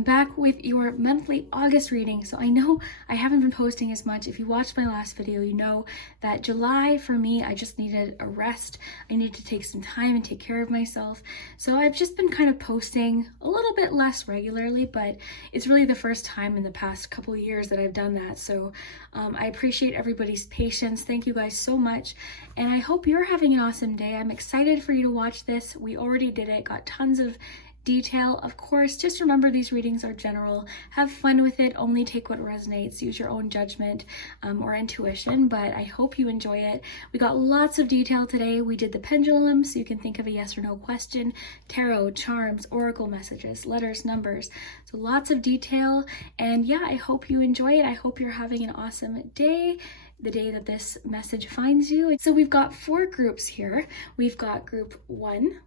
I'm back with your monthly August reading. So I know I haven't been posting as much. If you watched my last video, you know that July for me, I just needed a rest. I needed to take some time and take care of myself. So I've just been kind of posting a little bit less regularly, but it's really the first time in the past couple of years that I've done that. So I appreciate everybody's patience. Thank you guys so much. And I hope you're having an awesome day. I'm excited for you to watch this. We already did it, got tons of detail. Of course, just remember these readings are general. Have fun with it. Only take what resonates. Use your own judgment or intuition, but I hope you enjoy it. We got lots of detail today. We did the pendulum, so you can think of a yes or no question, tarot, charms, oracle messages, letters, numbers. So lots of detail. And yeah, I hope you enjoy it. I hope you're having an awesome day, the day that this message finds you. So we've got 4 groups here. We've got group 1,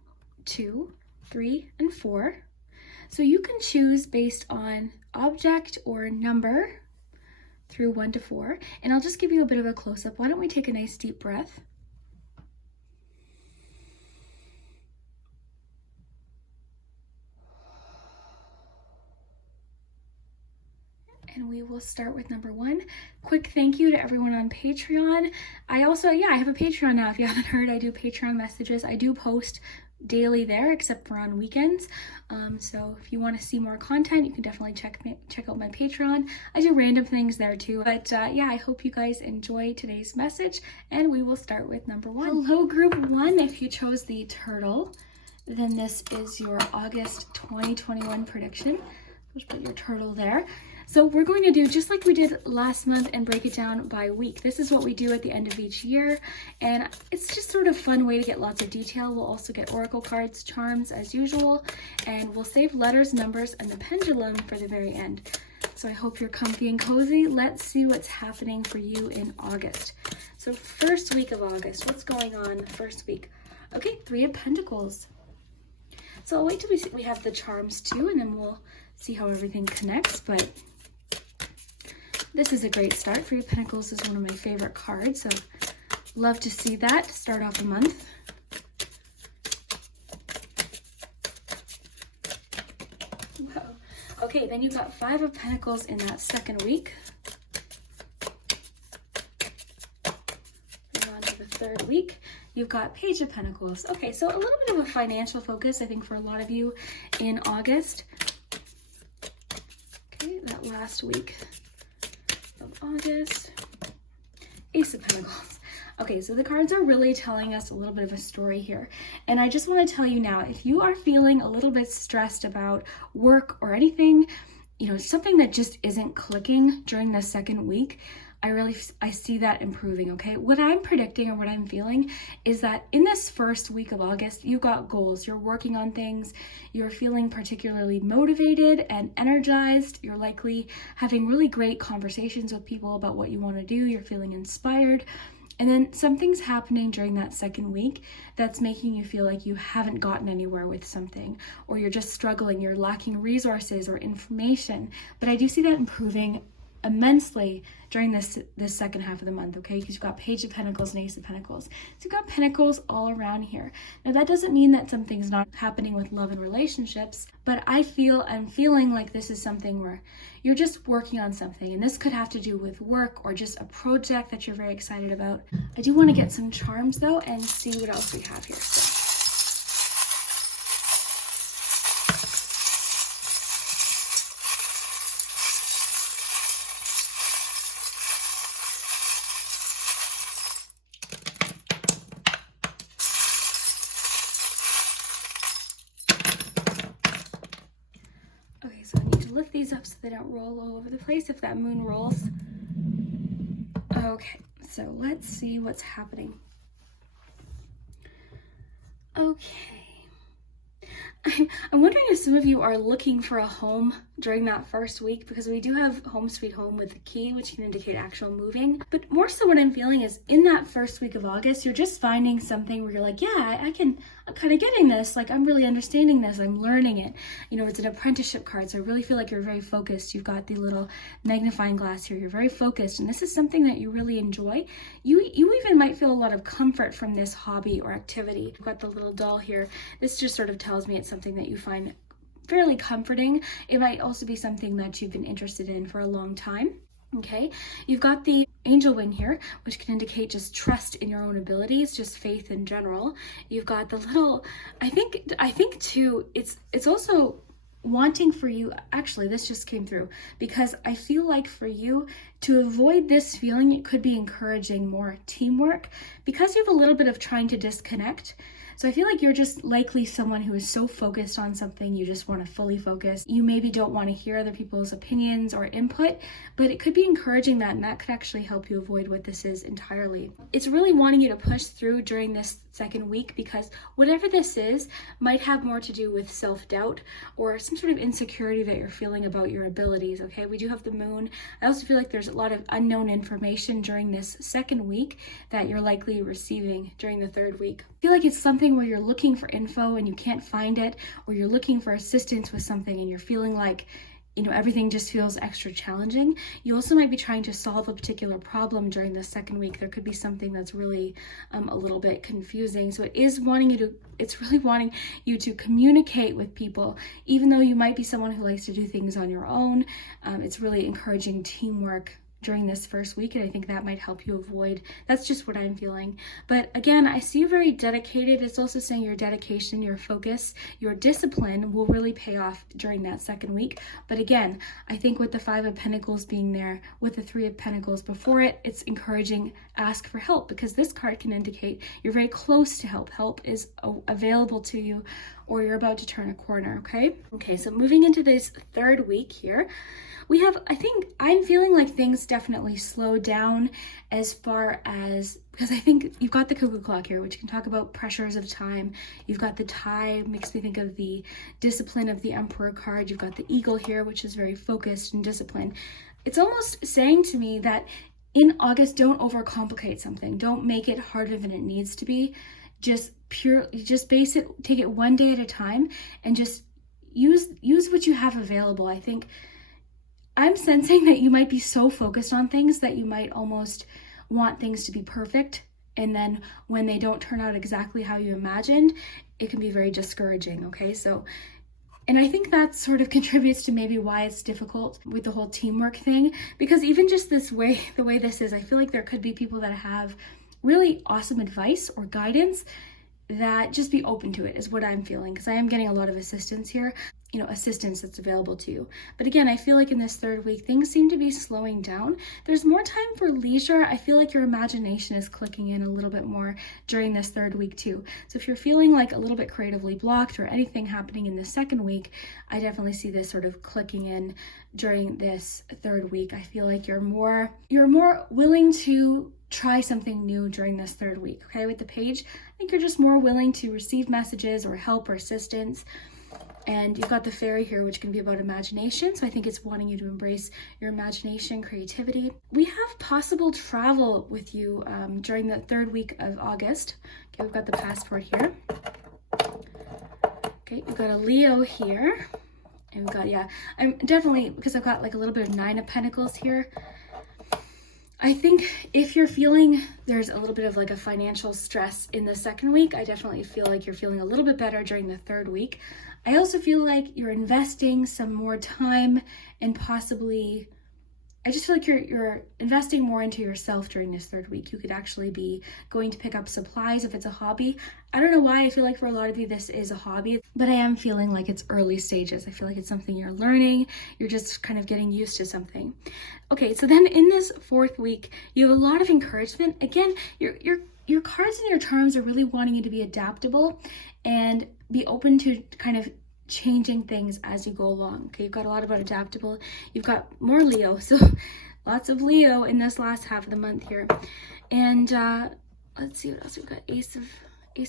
2, 3, and 4. So you can choose based on object or number through 1 to 4. And I'll just give you a bit of a close-up. Why don't we take a nice deep breath? And we will start with number 1. Quick thank you to everyone on Patreon. I have a Patreon now. If you haven't heard, I do Patreon messages. I do post daily there, except for on weekends. So if you want to see more content, you can definitely check out my Patreon. I do random things there too. But yeah, I hope you guys enjoy today's message, and we will start with number 1. Hello, group 1. If you chose the turtle, then this is your August 2021 prediction. Just put your turtle there. So we're going to do just like we did last month and break it down by week. This is what we do at the end of each year, and it's just sort of a fun way to get lots of detail. We'll also get oracle cards, charms as usual, and we'll save letters, numbers, and the pendulum for the very end. So I hope you're comfy and cozy. Let's see what's happening for you in August. So first week of August, what's going on first week? Okay, 3 of Pentacles. So I'll wait till we have the charms too, and then we'll see how everything connects, but this is a great start. 3 of Pentacles is one of my favorite cards, so love to see that start off the month. Wow. Okay, then you've got 5 of Pentacles in that second week. Moving on to the third week. You've got Page of Pentacles. Okay, so a little bit of a financial focus, I think, for a lot of you in August. Okay, that last week of August. Ace of Pentacles. Okay, so the cards are really telling us a little bit of a story here. And I just want to tell you now, if you are feeling a little bit stressed about work or anything, you know, something that just isn't clicking during the second week, I see that improving, okay? What I'm predicting or what I'm feeling is that in this first week of August, you've got goals, you're working on things, you're feeling particularly motivated and energized, you're likely having really great conversations with people about what you want to do, you're feeling inspired, and then something's happening during that second week that's making you feel like you haven't gotten anywhere with something, or you're just struggling, you're lacking resources or information. But I do see that improving immensely during this second half of the month, okay? Because you've got Page of Pentacles and Ace of Pentacles. So you've got Pentacles all around here. Now that doesn't mean that something's not happening with love and relationships, but I'm feeling like this is something where you're just working on something, and this could have to do with work or just a project that you're very excited about. I do want to get some charms though and see what else we have here. Okay, so I need to lift these up so they don't roll all over the place if that moon rolls. Okay, so let's see what's happening. Okay. I'm wondering if some of you are looking for a home during that first week, because we do have Home Sweet Home with the key, which can indicate actual moving. But more so what I'm feeling is in that first week of August, you're just finding something where you're like, yeah, I'm kind of getting this. Like, I'm really understanding this. I'm learning it. You know, it's an apprenticeship card, so I really feel like you're very focused. You've got the little magnifying glass here. You're very focused, and this is something that you really enjoy. You even might feel a lot of comfort from this hobby or activity. You've got the little doll here. This just sort of tells me it's something that you find fairly comforting. It might also be something that you've been interested in for a long time. Okay, you've got the angel wing here, which can indicate just trust in your own abilities, just faith in general. You've got the little, I think too, it's also wanting for you, actually this just came through, because I feel like for you to avoid this feeling, it could be encouraging more teamwork, because you have a little bit of trying to disconnect. So I feel like you're just likely someone who is so focused on something, you just want to fully focus. You maybe don't want to hear other people's opinions or input, but it could be encouraging that, and that could actually help you avoid what this is entirely. It's really wanting you to push through during this second week, because whatever this is might have more to do with self-doubt or some sort of insecurity that you're feeling about your abilities, okay? We do have the moon. I also feel like there's a lot of unknown information during this second week that you're likely receiving during the third week. I feel like it's something where you're looking for info and you can't find it, or you're looking for assistance with something and you're feeling like, you know, everything just feels extra challenging. You also might be trying to solve a particular problem during the second week. There could be something that's really a little bit confusing. So it's really wanting you to communicate with people, even though you might be someone who likes to do things on your own. It's really encouraging teamwork during this first week, and I think that might help you avoid, that's just what I'm feeling. But again, I see you very dedicated. It's also saying your dedication, your focus, your discipline will really pay off during that second week. But again, I think with the Five of Pentacles being there, with the Three of Pentacles before it, it's encouraging ask for help, because this card can indicate you're very close to help. Help is available to you, or you're about to turn a corner, okay? Okay, so moving into this third week here, we have, I think, I'm feeling like things definitely slow down as far as, because I think you've got the cuckoo clock here, which can talk about pressures of time. You've got the tie, makes me think of the discipline of the Emperor card. You've got the eagle here, which is very focused and disciplined. It's almost saying to me that in August, don't overcomplicate something. Don't make it harder than it needs to be. Just base it, take it one day at a time, and just use what you have available. I think I'm sensing that you might be so focused on things that you might almost want things to be perfect, and then when they don't turn out exactly how you imagined, it can be very discouraging, okay? So, and I think that sort of contributes to maybe why it's difficult with the whole teamwork thing, because even just this way, the way this is, I feel like there could be people that have really awesome advice or guidance, that just be open to it is what I'm feeling, because I am getting a lot of assistance here, you know, assistance that's available to you. But again, I feel like in this third week, things seem to be slowing down. There's more time for leisure. I feel like your imagination is clicking in a little bit more during this third week too. So if you're feeling like a little bit creatively blocked or anything happening in the second week, I definitely see this sort of clicking in during this third week. I feel like you're more willing to try something new during this third week, okay? With the page, I think you're just more willing to receive messages or help or assistance. And you've got the fairy here, which can be about imagination. So I think it's wanting you to embrace your imagination, creativity. We have possible travel with you during the third week of August. Okay, we've got the passport here. Okay, we've got a Leo here. And we've got, yeah, I'm definitely, because I've got like a little bit of Nine of Pentacles here. I think if you're feeling there's a little bit of like a financial stress in the second week, I definitely feel like you're feeling a little bit better during the third week. I also feel like you're investing some more time and possibly, I just feel like you're investing more into yourself during this third week. You could actually be going to pick up supplies if it's a hobby. I don't know why I feel like for a lot of you this is a hobby, but I am feeling like it's early stages. I feel like it's something you're learning. You're just kind of getting used to something. Okay, so then in this fourth week, you have a lot of encouragement. Again, your cards and your charms are really wanting you to be adaptable and be open to kind of changing things as you go along. Okay, you've got a lot about adaptable. You've got more Leo, so lots of Leo in this last half of the month here. And let's see what else we've got. Ace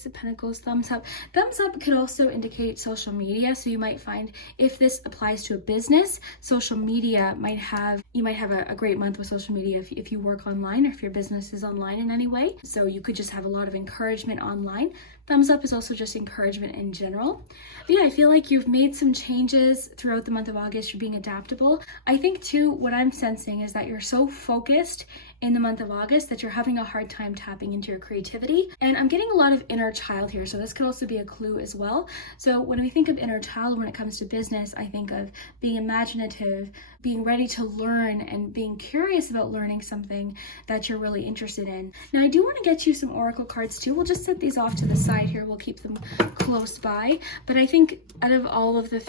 of Pentacles, thumbs up. Thumbs up could also indicate social media. So you might find if this applies to a business, social media might have, you might have a great month with social media if you work online or if your business is online in any way. So you could just have a lot of encouragement online. Thumbs up is also just encouragement in general. But yeah, I feel like you've made some changes throughout the month of August. You're being adaptable. I think too, what I'm sensing is that you're so focused in the month of August that you're having a hard time tapping into your creativity. And I'm getting a lot of inner child here, so this could also be a clue as well. So when we think of inner child, when it comes to business, I think of being imaginative, being ready to learn, and being curious about learning something that you're really interested in. Now, I do want to get you some oracle cards too. We'll just set these off to the side here. We'll keep them close by. But I think out of all the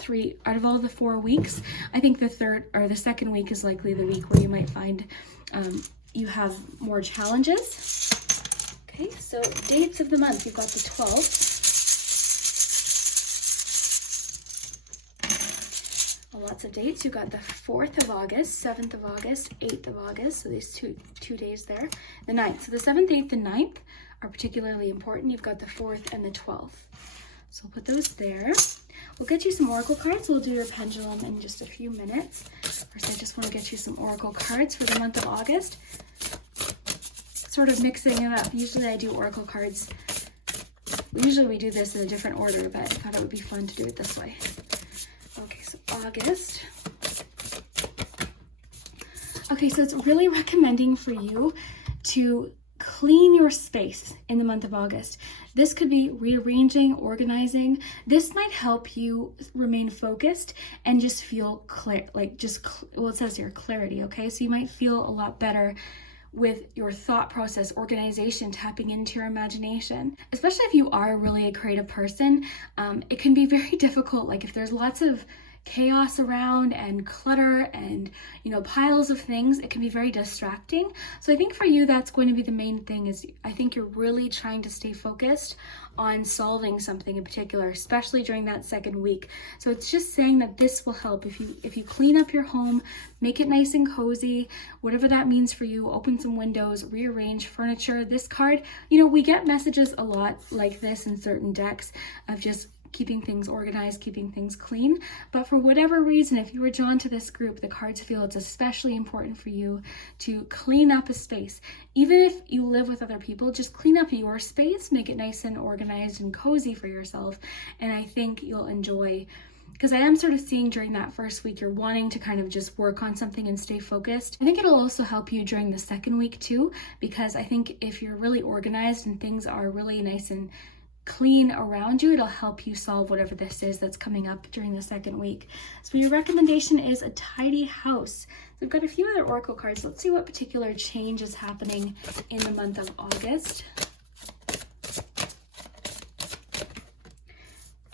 4 weeks, I think the second week is likely the week where you might find you have more challenges. Okay, so dates of the month, you've got the 12th. Lots of dates. You've got the 4th of August, 7th of August, 8th of August, so these two days there. The 9th. So the 7th, 8th, and 9th are particularly important. You've got the 4th and the 12th. So we'll put those there. We'll get you some oracle cards. We'll do your pendulum in just a few minutes. First, I just want to get you some oracle cards for the month of August. Sort of mixing it up. Usually I do oracle cards. Usually we do this in a different order, but I thought it would be fun to do it this way. Okay, so August. Okay, so it's really recommending for you to clean your space in the month of August. This could be rearranging, organizing. This might help you remain focused and just feel clear, it says here clarity, okay? So you might feel a lot better with your thought process, organization, tapping into your imagination. Especially if you are really a creative person, it can be very difficult. Like if there's lots of chaos around and clutter and piles of things, it can be very distracting. So I think for you that's going to be the main thing. Is I think you're really trying to stay focused on solving something in particular, especially during that second week. So it's just saying that this will help if you clean up your home, make it nice and cozy, whatever that means for you. Open some windows, rearrange furniture. This card, we get messages a lot like this in certain decks of just keeping things organized, keeping things clean. But for whatever reason, if you were drawn to this group, the cards feel it's especially important for you to clean up a space. Even if you live with other people, just clean up your space, make it nice and organized and cozy for yourself. And I think you'll enjoy, because I am sort of seeing during that first week, you're wanting to kind of just work on something and stay focused. I think it'll also help you during the second week too, because I think if you're really organized and things are really nice and clean around you, it'll help you solve whatever this is that's coming up during the second week. So your recommendation is a tidy house. So we've got a few other oracle cards. Let's see what particular change is happening in the month of August.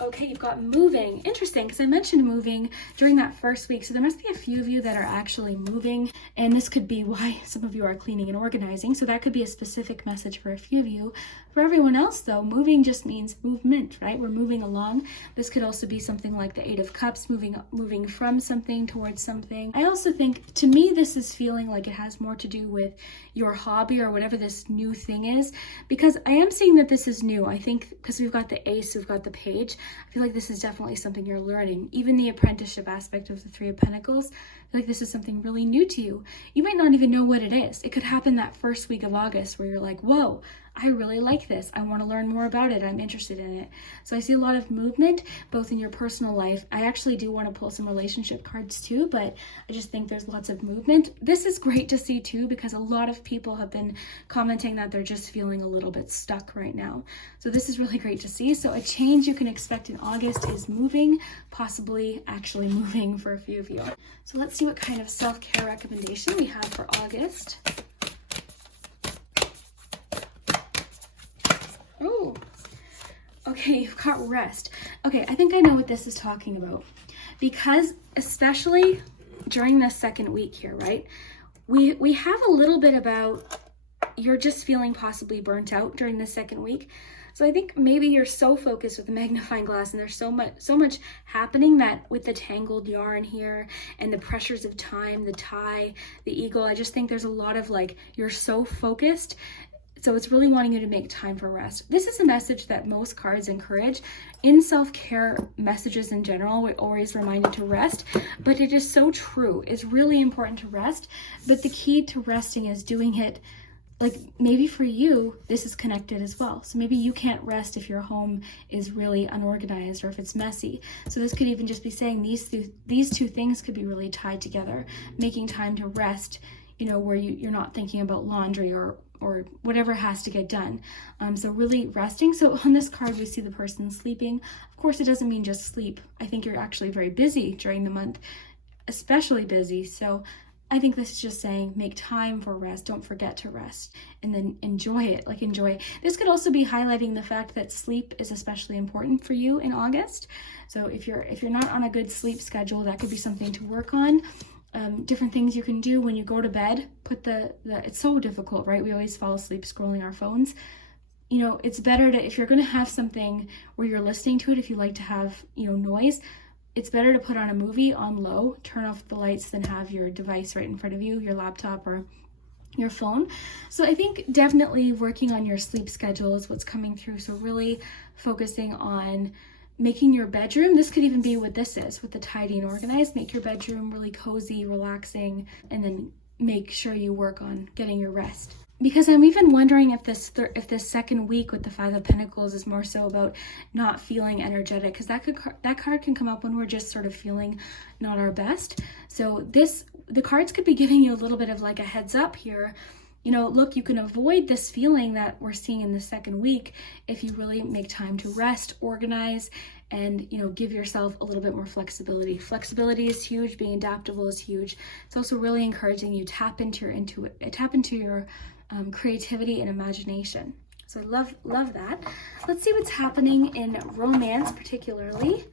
Okay, you've got moving. Interesting, because I mentioned moving during that first week. So there must be a few of you that are actually moving, and this could be why some of you are cleaning and organizing. So that could be a specific message for a few of you. For everyone else, though, moving just means movement, right? We're moving along. This could also be something like the 8 of Cups, moving from something towards something. I also think, to me, this is feeling like it has more to do with your hobby or whatever this new thing is, because I am seeing that this is new. I think because we've got the Ace, we've got the Page. I feel like this is definitely something you're learning. Even the apprenticeship aspect of the 3 of Pentacles, I feel like this is something really new to you. You might not even know what it is. It could happen that first week of August where you're like, whoa, I really like this. I want to learn more about it. I'm interested in it. So I see a lot of movement, both in your personal life. I actually do want to pull some relationship cards too, but I just think there's lots of movement. This is great to see too, because a lot of people have been commenting that they're just feeling a little bit stuck right now. So this is really great to see. So a change you can expect in August is moving, possibly actually moving for a few of you. So let's see what kind of self-care recommendation we have for August. Oh, okay, you've got rest. Okay, I think I know what this is talking about, because especially during the second week here, right? We have a little bit about you're just feeling possibly burnt out during the second week. So I think maybe you're so focused with the magnifying glass and there's so much happening that with the tangled yarn here and the pressures of time, the tie, the eagle, I just think there's a lot of you're so focused. So it's really wanting you to make time for rest. This is a message that most cards encourage. In self-care messages in general, we're always reminded to rest, but it is so true. It's really important to rest, but the key to resting is doing it, maybe for you, this is connected as well. So maybe you can't rest if your home is really unorganized or if it's messy. So this could even just be saying these two things could be really tied together. Making time to rest, you know, where you're not thinking about laundry or whatever has to get done. So really resting. So on this card, we see the person sleeping. Of course, it doesn't mean just sleep. I think you're actually very busy during the month, especially busy. So I think this is just saying make time for rest. Don't forget to rest, and then enjoy it. Like, enjoy it. This could also be highlighting the fact that sleep is especially important for you in August. So if you're not on a good sleep schedule, that could be something to work on. Different things you can do when you go to bed. Put it's so difficult, right? We always fall asleep scrolling our phones. You know, it's better to, if you're going to have something where you're listening to it, if you like to have, you know, noise, it's better to put on a movie on low, turn off the lights, than have your device right in front of you, your laptop or your phone. So I think definitely working on your sleep schedule is what's coming through. So really focusing on making your bedroom, this could even be what this is with the tidy and organized, make your bedroom really cozy, relaxing, and then make sure you work on getting your rest. Because I'm even wondering if this second week with the Five of Pentacles is more so about not feeling energetic, because that card can come up when we're just sort of feeling not our best. So the cards could be giving you a little bit of like a heads up here. You know, look, you can avoid this feeling that we're seeing in the second week if you really make time to rest, organize, and, you know, give yourself a little bit more flexibility. Flexibility is huge. Being adaptable is huge. It's also really encouraging you tap into your creativity and imagination. So I love that. Let's see what's happening in romance, particularly.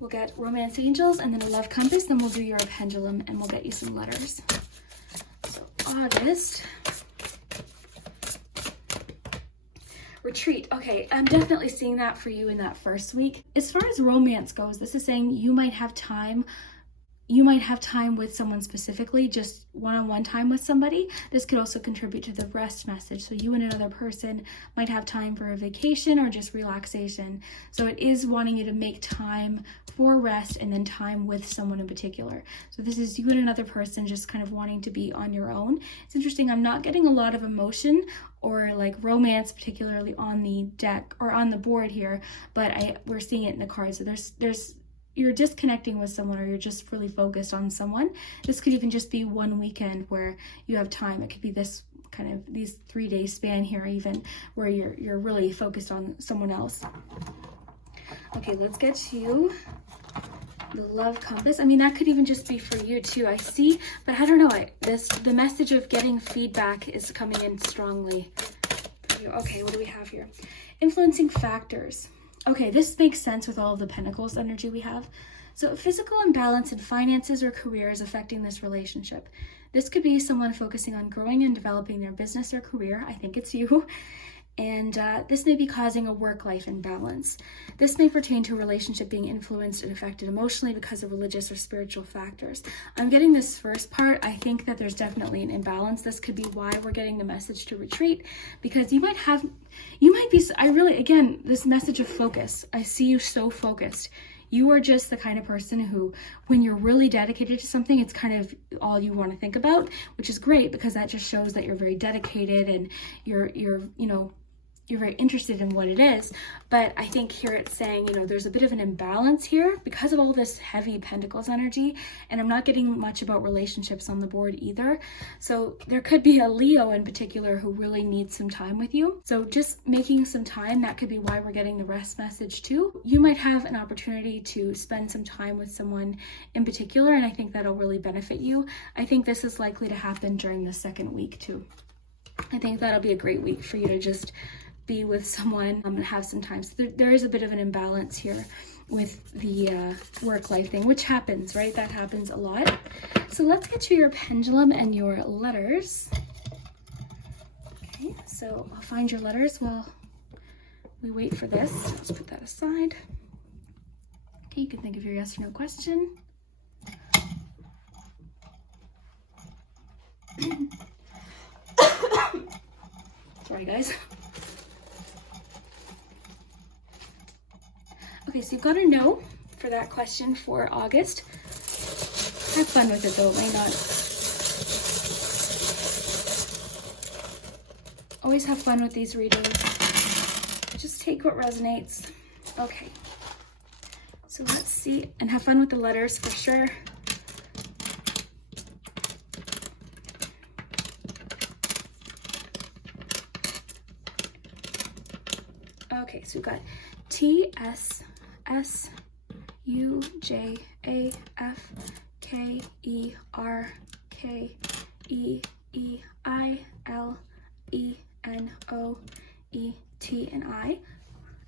We'll get romance angels and then a love compass. Then we'll do your pendulum and we'll get you some letters. So August. Retreat. Okay, I'm definitely seeing that for you in that first week. As far as romance goes, this is saying you might have time with someone specifically, just one-on-one time with somebody. This could also contribute to the rest message. So you and another person might have time for a vacation or just relaxation. So it is wanting you to make time for rest and then time with someone in particular. So this is you and another person just kind of wanting to be on your own. It's interesting. I'm not getting a lot of emotion or like romance, particularly on the deck or on the board here, but we're seeing it in the cards. So there's you're disconnecting with someone, or you're just really focused on someone. This could even just be one weekend where you have time. It could be this kind of these 3-day span here, even where you're really focused on someone else. Okay, let's get to the love compass. I mean, that could even just be for you too. I see, but I don't know. The message of getting feedback is coming in strongly for you. Okay, what do we have here? Influencing factors. Okay, this makes sense with all of the Pentacles energy we have. So physical imbalance in finances or career is affecting this relationship. This could be someone focusing on growing and developing their business or career. I think it's you. And this may be causing a work-life imbalance. This may pertain to a relationship being influenced and affected emotionally because of religious or spiritual factors. I'm getting this first part. I think that there's definitely an imbalance. This could be why we're getting the message to retreat, because again, this message of focus. I see you so focused. You are just the kind of person who, when you're really dedicated to something, it's kind of all you want to think about, which is great because that just shows that you're very dedicated and you're very interested in what it is. But I think here it's saying, there's a bit of an imbalance here because of all this heavy Pentacles energy, and I'm not getting much about relationships on the board either. So there could be a Leo in particular who really needs some time with you. So just making some time, that could be why we're getting the rest message too. You might have an opportunity to spend some time with someone in particular, and I think that'll really benefit you. I think this is likely to happen during the second week too. I think that'll be a great week for you to just be with someone and have some time. So there is a bit of an imbalance here with the work-life thing, which happens, right? That happens a lot. So let's get to your pendulum and your letters. Okay, so I'll find your letters while we wait for this. Let's put that aside. Okay, you can think of your yes or no question. Sorry, guys. Okay, so you've got a no for that question for August. Have fun with it though, it may not. Always have fun with these readings. Just take what resonates. Okay, so let's see, and have fun with the letters for sure. Okay, so we've got TSUJAFKEREEILENOET and I.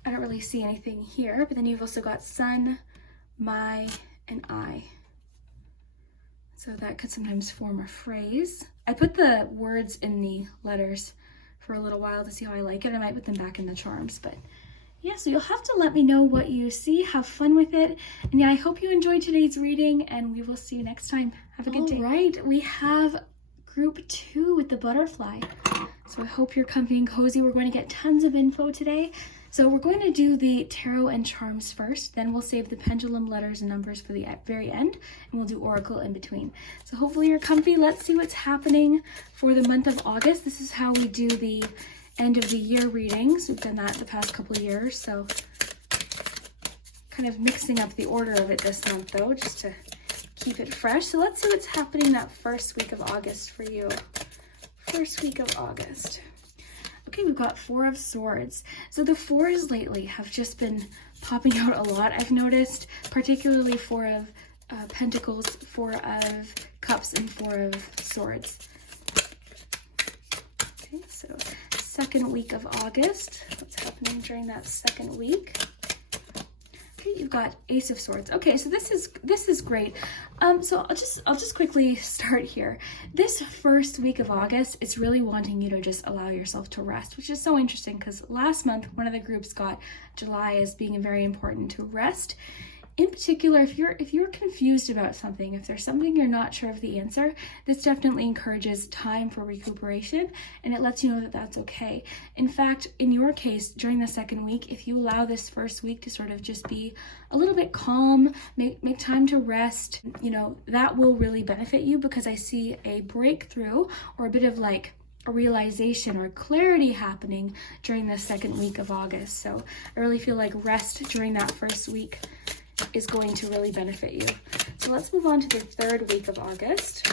I don't really see anything here, but then you've also got sun, my, and I. So that could sometimes form a phrase. I put the words in the letters for a little while to see how I like it. I might put them back in the charms, but yeah, so you'll have to let me know what you see. Have fun with it. And yeah, I hope you enjoyed today's reading, and we will see you next time. Have a good day. All right, we have group 2 with the butterfly. So I hope you're comfy and cozy. We're going to get tons of info today. So we're going to do the tarot and charms first, then we'll save the pendulum letters and numbers for the very end, and we'll do oracle in between. So hopefully you're comfy. Let's see what's happening for the month of August. This is how we do the end of the year readings. We've done that the past couple of years, so kind of mixing up the order of it this month though, just to keep it fresh. So let's see what's happening that first week of August for you. First week of August. Okay, we've got 4 of Swords. So the 4s lately have just been popping out a lot, I've noticed, particularly 4 of Pentacles, 4 of Cups, and 4 of Swords. Okay, so second week of August. What's happening during that second week? Okay, you've got Ace of Swords. Okay, so this is great. So I'll just quickly start here. This first week of August, it's really wanting you to just allow yourself to rest, which is so interesting because last month one of the groups got July as being very important to rest. In particular, if you're confused about something, if there's something you're not sure of the answer, this definitely encourages time for recuperation, and it lets you know that that's okay. In fact, in your case, during the second week, if you allow this first week to sort of just be a little bit calm, make time to rest, you know, that will really benefit you, because I see a breakthrough or a bit of like a realization or clarity happening during the second week of August. So I really feel like rest during that first week is going to really benefit you. So let's move on to the third week of August.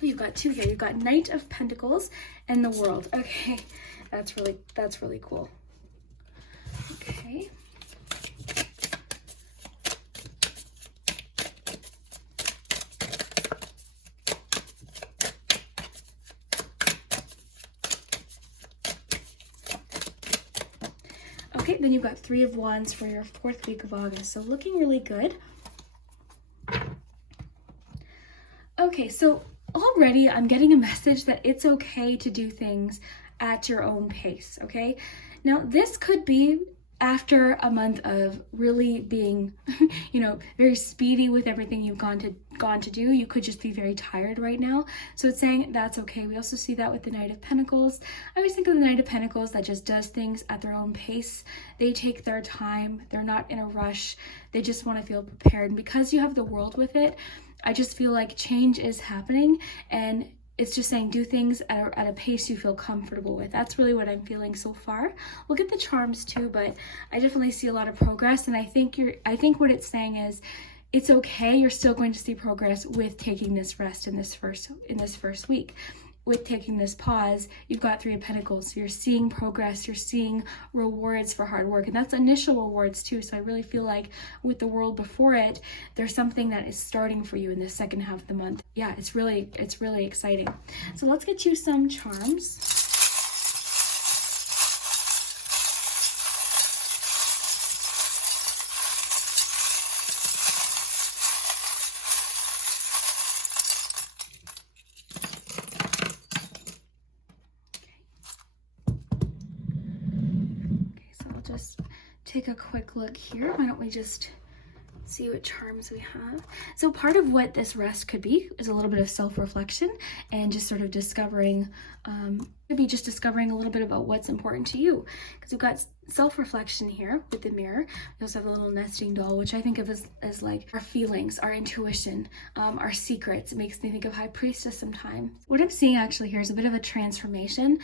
You've got 2 here. You've got Knight of Pentacles and the World. Okay, that's really cool. Okay. Okay, then you've got 3 of Wands for your 4th week of August. So looking really good. Okay, so already I'm getting a message that it's okay to do things at your own pace, okay? Now, this could be after a month of really being, you know, very speedy with everything you've gone to do. You could just be very tired right now. So it's saying that's okay. We also see that with the Knight of Pentacles. I always think of the Knight of Pentacles that just does things at their own pace. They take their time. They're not in a rush. They just want to feel prepared. And because you have the World with it, I just feel like change is happening, and it's just saying do things at a pace you feel comfortable with. That's really what I'm feeling so far. We'll get the charms too, but I definitely see a lot of progress, and I think what it's saying is it's okay. You're still going to see progress with taking this rest in this first week. With taking this pause, you've got 3 of Pentacles. So you're seeing progress, you're seeing rewards for hard work, and that's initial rewards too. So I really feel like with the World before it, there's something that is starting for you in the second half of the month. Yeah, it's really exciting. So let's get you some charms. Just take a quick look here. Why don't we just see what charms we have? So part of what this rest could be is a little bit of self-reflection and just sort of discovering, could be just discovering a little bit about what's important to you. Because we've got self-reflection here with the mirror. We also have a little nesting doll, which I think of as like our feelings, our intuition, our secrets. It makes me think of High Priestess sometimes. What I'm seeing actually here is a bit of a transformation.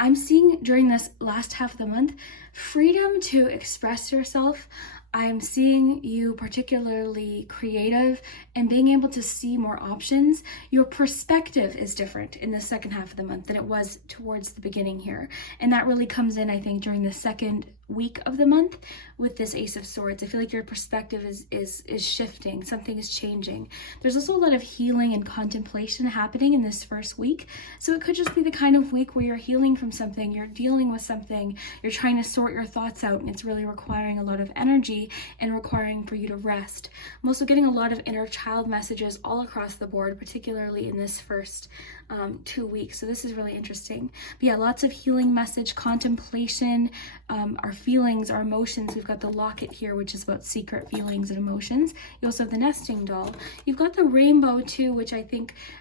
I'm seeing during this last half of the month, freedom to express yourself I'm seeing you particularly creative and being able to see more options. Your perspective is different in the second half of the month than it was towards the beginning here. And that really comes in, I think, during the second week of the month with this Ace of Swords. I feel like your perspective is shifting. Something is changing. There's also a lot of healing and contemplation happening in this first week. So it could just be the kind of week where you're healing from something, you're dealing with something, you're trying to sort your thoughts out, and it's really requiring a lot of energy and requiring for you to rest. I'm also getting a lot of inner child messages all across the board, particularly in this first 2 weeks. So this is really interesting. But yeah, lots of healing message, contemplation, our feelings, our emotions. We've got the locket here, which is about secret feelings and emotions. You also have the nesting doll. You've got the rainbow too, which I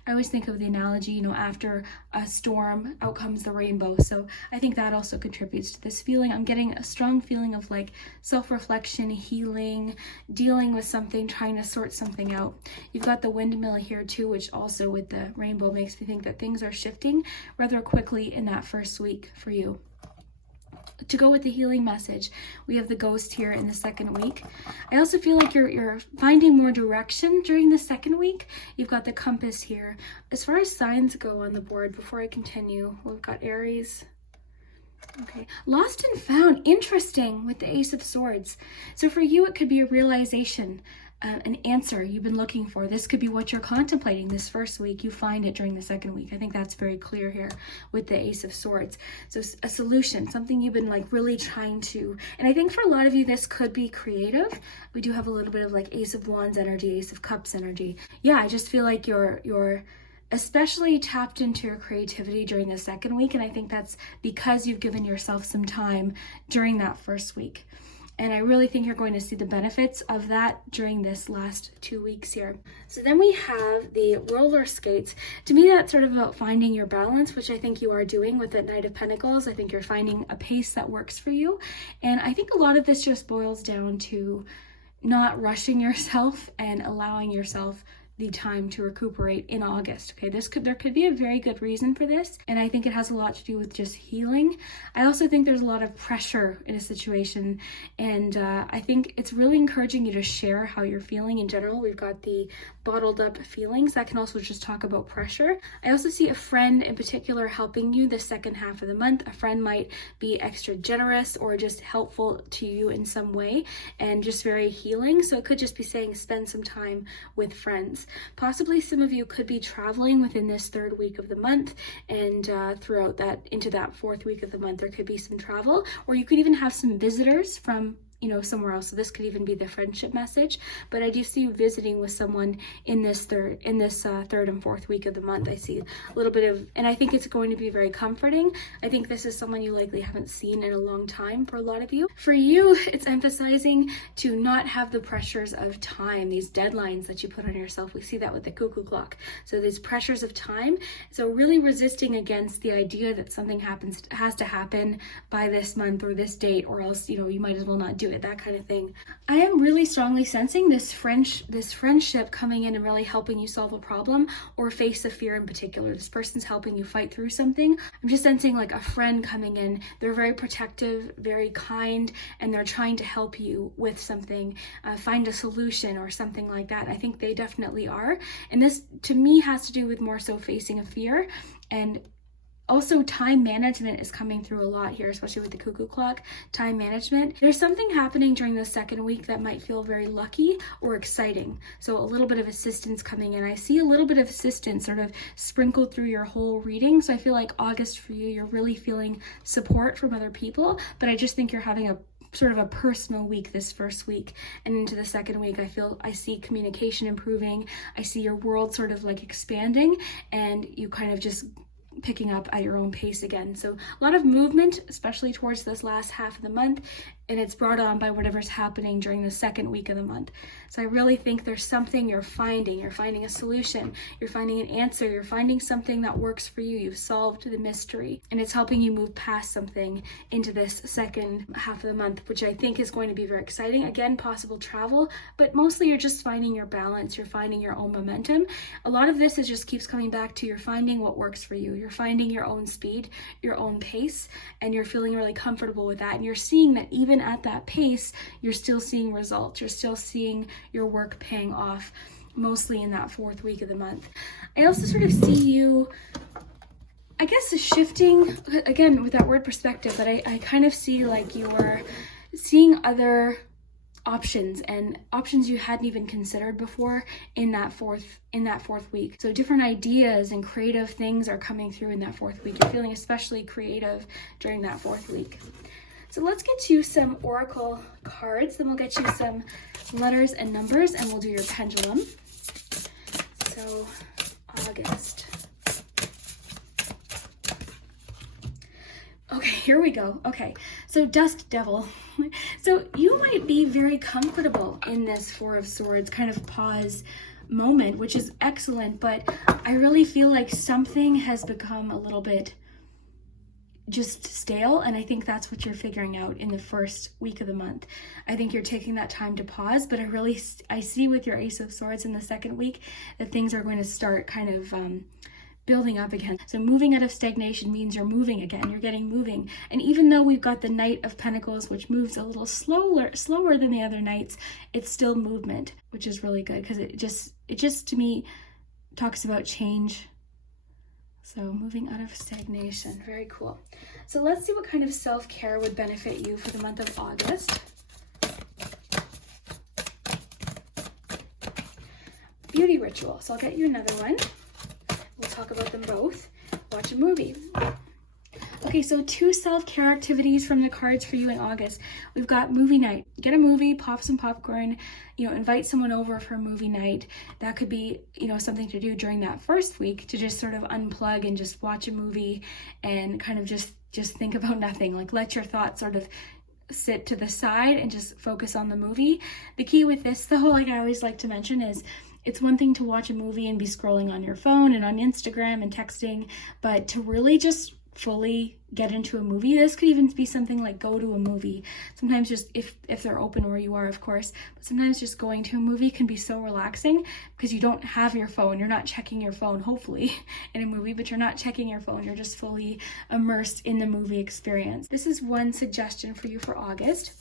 always think of the analogy, you know, after a storm, out comes the rainbow. So I think that also contributes to this feeling. I'm getting a strong feeling of like self-reflection, healing, dealing with something, trying to sort something out. You've got the windmill here too, which also with the rainbow makes me think that things are shifting rather quickly in that first week for you. To go with the healing message, we have the ghost here in the second week. I also feel like you're finding more direction during the second week. You've got the compass here. As far as signs go on the board, before I continue, we've got Aries. Okay, lost and found. Interesting with the Ace of Swords. So for you, it could be a realization, an answer you've been looking for. This could be what you're contemplating this first week. You find it during the second week. I think that's very clear here with the Ace of Swords. So a solution, something you've been like really trying to, and I think for a lot of you, this could be creative. We do have a little bit of like Ace of Wands energy, Ace of Cups energy. Yeah, I just feel like you're especially tapped into your creativity during the second week. And I think that's because you've given yourself some time during that first week. And I really think you're going to see the benefits of that during this last 2 weeks here. So then we have the roller skates. To me, that's sort of about finding your balance, which I think you are doing with the Knight of Pentacles. I think you're finding a pace that works for you. And I think a lot of this just boils down to not rushing yourself and allowing yourself the time to recuperate in August. Okay, there could be a very good reason for this, and I think it has a lot to do with just healing. I also think there's a lot of pressure in a situation, and I think it's really encouraging you to share how you're feeling in general. We've got the bottled up feelings that can also just talk about pressure. I also see a friend in particular helping you the second half of the month. A friend might be extra generous or just helpful to you in some way and just very healing. So it could just be saying spend some time with friends. Possibly some of you could be traveling within this third week of the month, and throughout that into that fourth week of the month there could be some travel, or you could even have some visitors from somewhere else. So this could even be the friendship message, but I do see you visiting with someone in this third and fourth week of the month. I see a little bit of, and I think it's going to be very comforting. I think this is someone you likely haven't seen in a long time for a lot of you. For you, it's emphasizing to not have the pressures of time, these deadlines that you put on yourself. We see that with the cuckoo clock. So these pressures of time. So really resisting against the idea that something has to happen by this month or this date, or else, you might as well not do it, that kind of thing. I am really strongly sensing this friendship coming in and really helping you solve a problem or face a fear in particular. This person's helping you fight through something. I'm just sensing like a friend coming in. They're very protective, very kind, and they're trying to help you with something, find a solution or something like that. I think they definitely are. And this, to me, has to do with more so facing a fear, and also time management is coming through a lot here, especially with the cuckoo clock. Time management. There's something happening during the second week that might feel very lucky or exciting. So a little bit of assistance coming in. I see a little bit of assistance sort of sprinkled through your whole reading. So I feel like August for you, you're really feeling support from other people, but I just think you're having a sort of a personal week this first week, and into the second week I see communication improving. I see your world sort of like expanding, and you kind of just picking up at your own pace again. So a lot of movement, especially towards this last half of the month, and it's brought on by whatever's happening during the second week of the month. So I really think there's something you're finding a solution, you're finding an answer, you're finding something that works for you. You've solved the mystery, and it's helping you move past something into this second half of the month, which I think is going to be very exciting. Again, possible travel, but mostly you're just finding your balance, you're finding your own momentum. A lot of this is just keeps coming back to you're finding what works for you. You're finding your own speed, your own pace, and you're feeling really comfortable with that. And you're seeing that even even at that pace, you're still seeing results. You're still seeing your work paying off, mostly in that 4th week of the month. I also sort of see you, I guess, shifting, again, with that word perspective, but I kind of see like you are seeing other options and options you hadn't even considered before in that fourth week. So different ideas and creative things are coming through in that 4th week. You're feeling especially creative during that 4th week. So let's get you some oracle cards, then we'll get you some letters and numbers, and we'll do your pendulum. So August. Okay, here we go. Okay, so Dust Devil. So you might be very comfortable in this 4 of Swords kind of pause moment, which is excellent, but I really feel like something has become a little bit just stale, and I think that's what you're figuring out in the 1st week of the month. I think you're taking that time to pause, but I see with your Ace of Swords in the 2nd week that things are going to start kind of building up again. So moving out of stagnation means you're moving again, you're getting moving. And even though we've got the Knight of Pentacles, which moves a little slower than the other knights, it's still movement, which is really good because it just to me talks about change. So moving out of stagnation, very cool. So let's see what kind of self-care would benefit you for the month of August. Beauty ritual, so I'll get you another one. We'll talk about them both. Watch a movie. Okay, so 2 self-care activities from the cards for you in August. We've got movie night. Get a movie, pop some popcorn, invite someone over for a movie night. That could be, something to do during that 1st week, to just sort of unplug and just watch a movie and kind of just think about nothing. Like, let your thoughts sort of sit to the side and just focus on the movie. The key with this, though, like I always like to mention, is it's one thing to watch a movie and be scrolling on your phone and on Instagram and texting, but to really just fully get into a movie, this could even be something like go to a movie. Sometimes just if they're open where you are, of course, but sometimes just going to a movie can be so relaxing because you don't have your phone. You're not checking your phone, hopefully, in a movie, but you're not checking your phone. You're just fully immersed in the movie experience. This is one suggestion for you for August.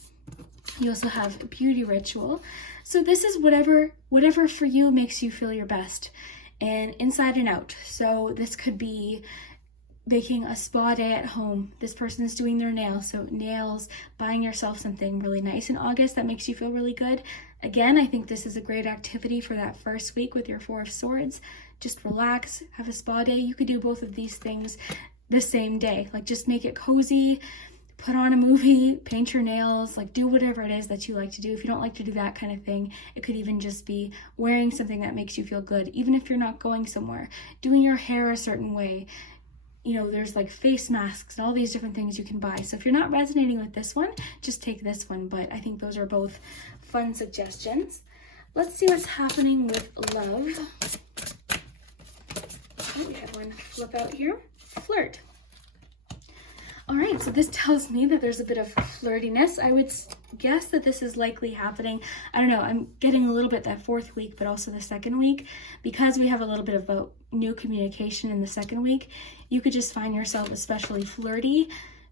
You also have a beauty ritual. So this is whatever for you makes you feel your best and inside and out. So this could be making a spa day at home. This person is doing their nails, so nails, buying yourself something really nice in August that makes you feel really good. Again, I think this is a great activity for that 1st week with your 4 of Swords. Just relax, have a spa day. You could do both of these things the same day. Like, just make it cozy, put on a movie, paint your nails, like do whatever it is that you like to do. If you don't like to do that kind of thing, it could even just be wearing something that makes you feel good, even if you're not going somewhere. Doing your hair a certain way. There's like face masks and all these different things you can buy. So if you're not resonating with this one, just take this one. But I think those are both fun suggestions. Let's see what's happening with love. Oh, we have one flip out here. Flirt. All right, so this tells me that there's a bit of flirtiness. I would guess that this is likely happening. I don't know, I'm getting a little bit that 4th week, but also the 2nd week. Because we have a little bit of new communication in the 2nd week, you could just find yourself especially flirty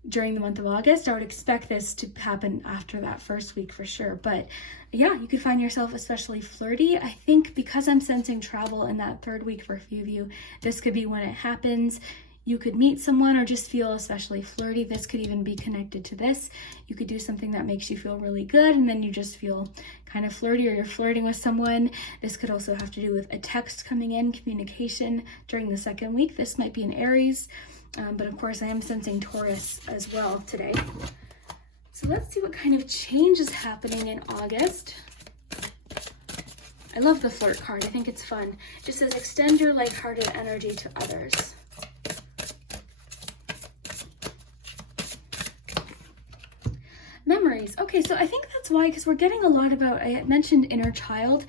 during the month of August. I would expect this to happen after that 1st week for sure. But yeah, you could find yourself especially flirty. I think because I'm sensing travel in that 3rd week for a few of you, this could be when it happens. You could meet someone or just feel especially flirty. This could even be connected to this. You could do something that makes you feel really good and then you just feel kind of flirty, or you're flirting with someone. This could also have to do with a text coming in, communication during the 2nd week. This might be an Aries, but of course I am sensing Taurus as well today. So let's see what kind of change is happening in August. I love the flirt card. I think it's fun. It just says extend your lighthearted energy to others. Memories. Okay, so I think that's why, because we're getting a lot about, I had mentioned inner child,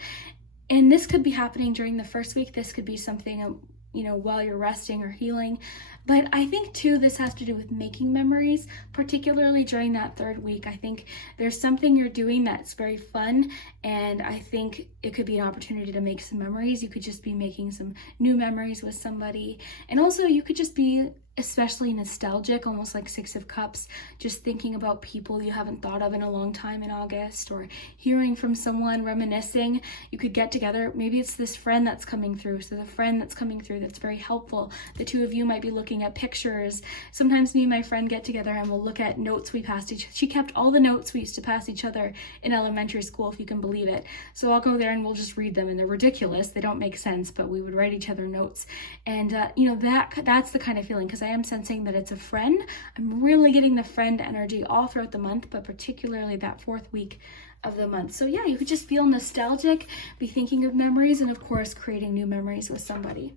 and this could be happening during the 1st week. This could be something, while you're resting or healing. But I think too, this has to do with making memories, particularly during that 3rd week. I think there's something you're doing that's very fun, and I think it could be an opportunity to make some memories. You could just be making some new memories with somebody. And also you could just be especially nostalgic, almost like Six of Cups, just thinking about people you haven't thought of in a long time in August, or hearing from someone, reminiscing. You could get together. Maybe it's this friend that's coming through. So the friend that's coming through that's very helpful. The two of you might be looking at pictures. Sometimes me and my friend get together and we'll look at notes we passed each other. She kept all the notes we used to pass each other in elementary school, if you can believe it. So I'll go there and we'll just read them, and they're ridiculous. They don't make sense, but we would write each other notes. And that's the kind of feeling, because I am sensing that it's a friend. I'm really getting the friend energy all throughout the month, but particularly that 4th week of the month. So yeah, you could just feel nostalgic, be thinking of memories, and of course creating new memories with somebody.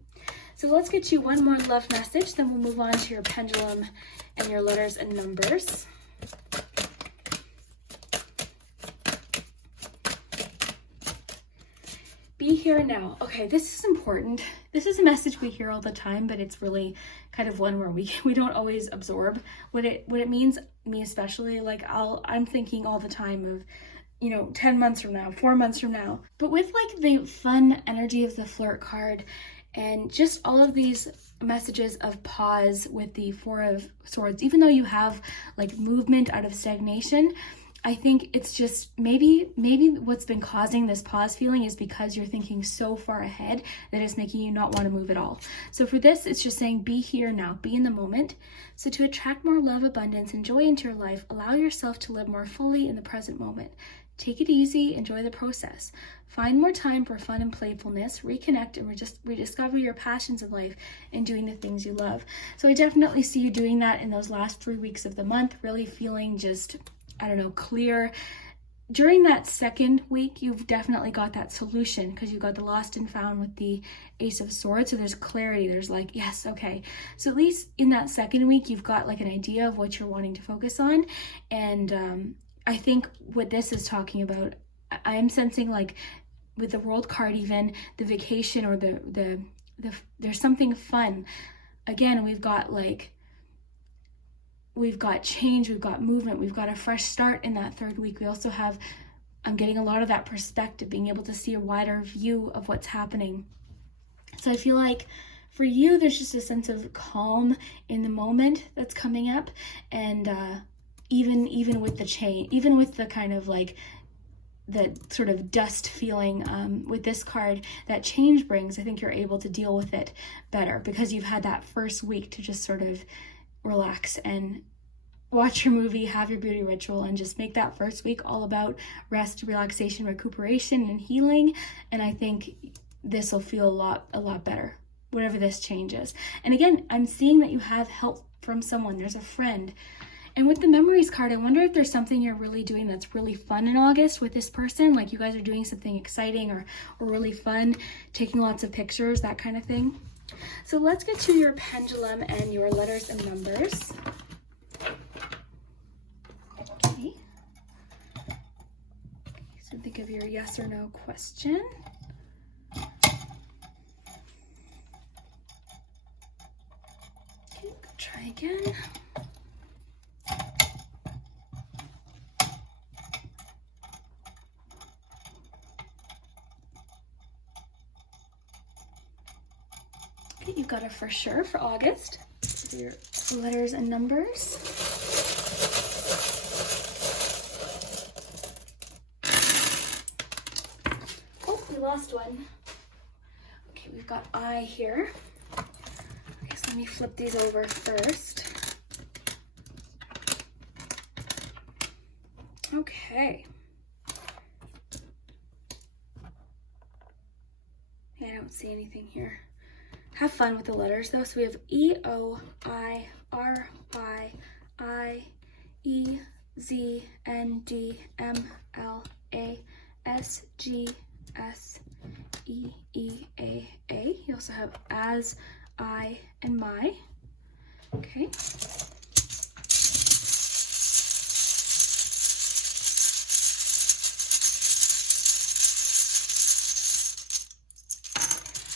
So let's get you one more love message, then we'll move on to your pendulum and your letters and numbers. Be here now. Okay, this is important. This is a message we hear all the time, but it's really kind of one where we don't always absorb what it means. Me especially, like I'm thinking all the time of 10 months from now, 4 months from now. But with like the fun energy of the flirt card and just all of these messages of pause with the 4 of Swords, even though you have like movement out of stagnation, I think it's just maybe what's been causing this pause feeling is because you're thinking so far ahead that it's making you not want to move at all. So for this, it's just saying be here now, be in the moment. So to attract more love, abundance, and joy into your life, allow yourself to live more fully in the present moment. Take it easy, enjoy the process. Find more time for fun and playfulness, reconnect and rediscover your passions in life and doing the things you love. So I definitely see you doing that in those last 3 weeks of the month, really feeling just, clear. During that 2nd week, you've definitely got that solution because you've got the lost and found with the Ace of Swords. So there's clarity. There's like, yes, okay. So at least in that 2nd week, you've got like an idea of what you're wanting to focus on. And I think what this is talking about, I'm sensing like with the World card, even the vacation or the there's something fun. Again, we've got change, we've got movement, we've got a fresh start in that 3rd week. We also have, I'm getting a lot of that perspective, being able to see a wider view of what's happening. So I feel like for you, there's just a sense of calm in the moment that's coming up. And even with the change, even with the kind of like the sort of dust feeling with this card that change brings, I think you're able to deal with it better because you've had that 1st week to just sort of relax and watch your movie, have your beauty ritual, and just make that 1st week all about rest, relaxation, recuperation, and healing. And I think this will feel a lot better, whatever this change is. And again, I'm seeing that you have help from someone. There's a friend. And with the memories card, I wonder if there's something you're really doing that's really fun in August with this person. Like you guys are doing something exciting or really fun, taking lots of pictures, that kind of thing. So let's get to your pendulum and your letters and numbers. Okay. So think of your yes or no question. Okay, try again. You've got a for sure for August. Your letters and numbers. Oh, we lost one. Okay, we've got I here. Okay, so let me flip these over first. Okay. Yeah, I don't see anything here. Have fun with the letters though. So we have E, O, I, R, Y, I, E, Z, N, D, M, L, A, S, G, S, E, E, A, A. You also have as, I, and my. Okay.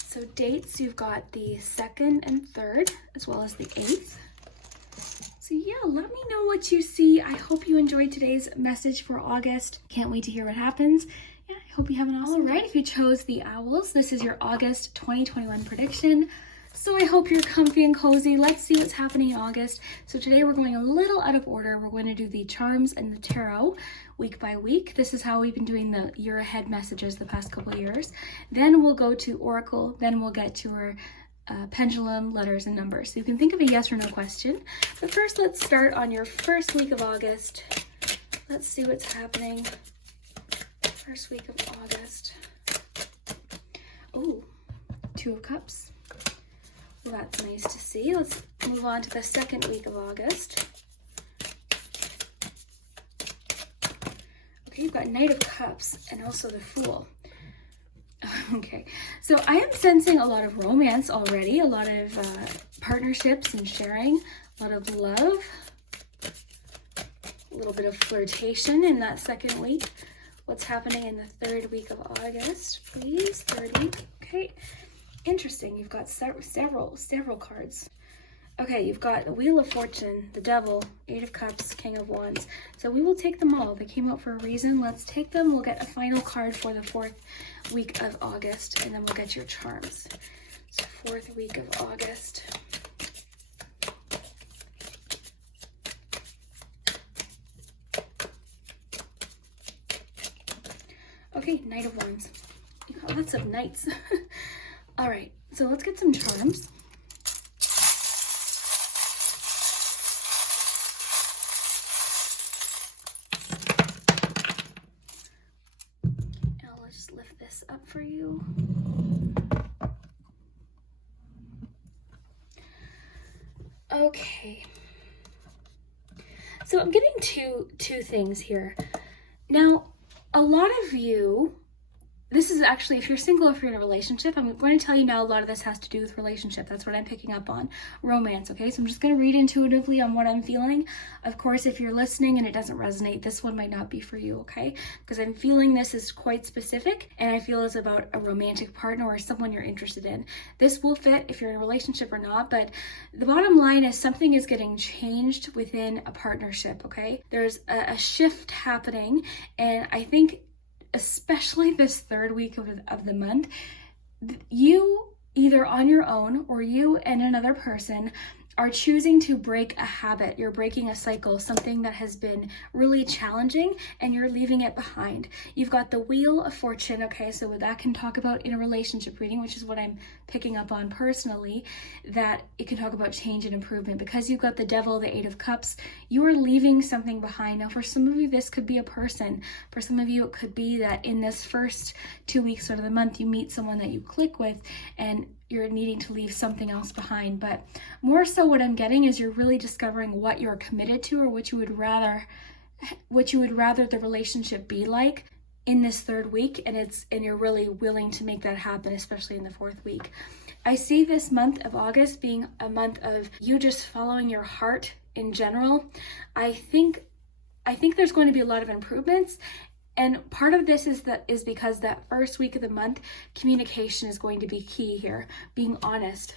So dates, you've got the 2nd and 3rd, as well as the 8th. So yeah, let me know what you see. I hope you enjoyed today's message for August. Can't wait to hear what happens. Yeah, I hope you have an awesome day. All right, if you chose the owls, this is your August 2021 prediction. So I hope you're comfy and cozy. Let's see what's happening in August. So today we're going a little out of order. We're going to do the charms and the tarot week by week. This is how we've been doing the year ahead messages the past couple of years. Then we'll go to Oracle. Then we'll get to our pendulum, letters, and numbers. So you can think of a yes or no question. But first, let's start on your first week of August. Let's see what's happening. First week of August. Oh, Two of Cups. Well, that's nice to see. Let's move on to the second week of August. Okay, you've got Knight of Cups and also the Fool. Okay, so I am sensing a lot of romance already, a lot of partnerships and sharing, a lot of love, a little bit of flirtation in that second week. What's happening in the third week of August, please? Third week, okay. Interesting, you've got several cards. Okay, you've got the Wheel of Fortune, the Devil, Eight of Cups, King of Wands. So we will take them all. They came out for a reason. Let's take them. We'll get a final card for the fourth week of August, and then we'll get your charms. So fourth week of August. Okay, Knight of Wands. You got lots of knights. All right, so let's get some charms. And I'll just lift this up for you. Okay. So I'm getting two things here. Now, a lot of you, this is actually, if you're single, if you're in a relationship, I'm going to tell you now a lot of this has to do with relationship. That's what I'm picking up on. Romance, okay? So I'm just going to read intuitively on what I'm feeling. Of course, if you're listening and it doesn't resonate, this one might not be for you, okay? Because I'm feeling this is quite specific, and I feel it's about a romantic partner or someone you're interested in. This will fit if you're in a relationship or not, but the bottom line is something is getting changed within a partnership, okay? There's a shift happening, and I think especially this third week of the month, you either on your own or you and another person are choosing to break a habit. You're breaking a cycle, something that has been really challenging, and you're leaving it behind. You've got the Wheel of Fortune, okay, so what that can talk about in a relationship reading, which is what I'm picking up on personally, that it can talk about change and improvement. Because you've got the Devil, the Eight of Cups, you are leaving something behind. Now, for some of you, this could be a person. For some of you, it could be that in this first 2 weeks of the month, you meet someone that you click with, and you're needing to leave something else behind. But more so what I'm getting is you're really discovering what you're committed to, or what you would rather the relationship be like in this third week, and you're really willing to make that happen, especially in the fourth week. I see this month of August being a month of you just following your heart in general. I think there's going to be a lot of improvements. And part of this is because that first week of the month, communication is going to be key here. Being honest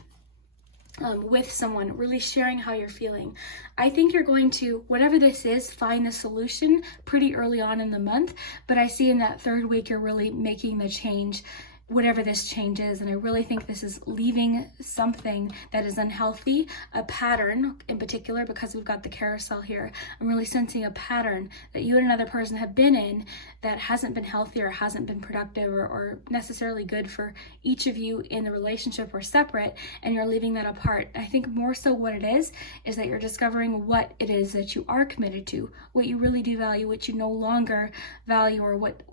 with someone, really sharing how you're feeling. I think you're going to, whatever this is, find the solution pretty early on in the month. But I see in that third week, you're really making the change, whatever this change is. And I really think this is leaving something that is unhealthy, a pattern in particular, because we've got the carousel here. I'm really sensing a pattern that you and another person have been in that hasn't been healthy or hasn't been productive or necessarily good for each of you in the relationship or separate, and you're leaving that apart. I think more so what it is that you're discovering what it is that you are committed to, what you really do value, what you no longer value, or what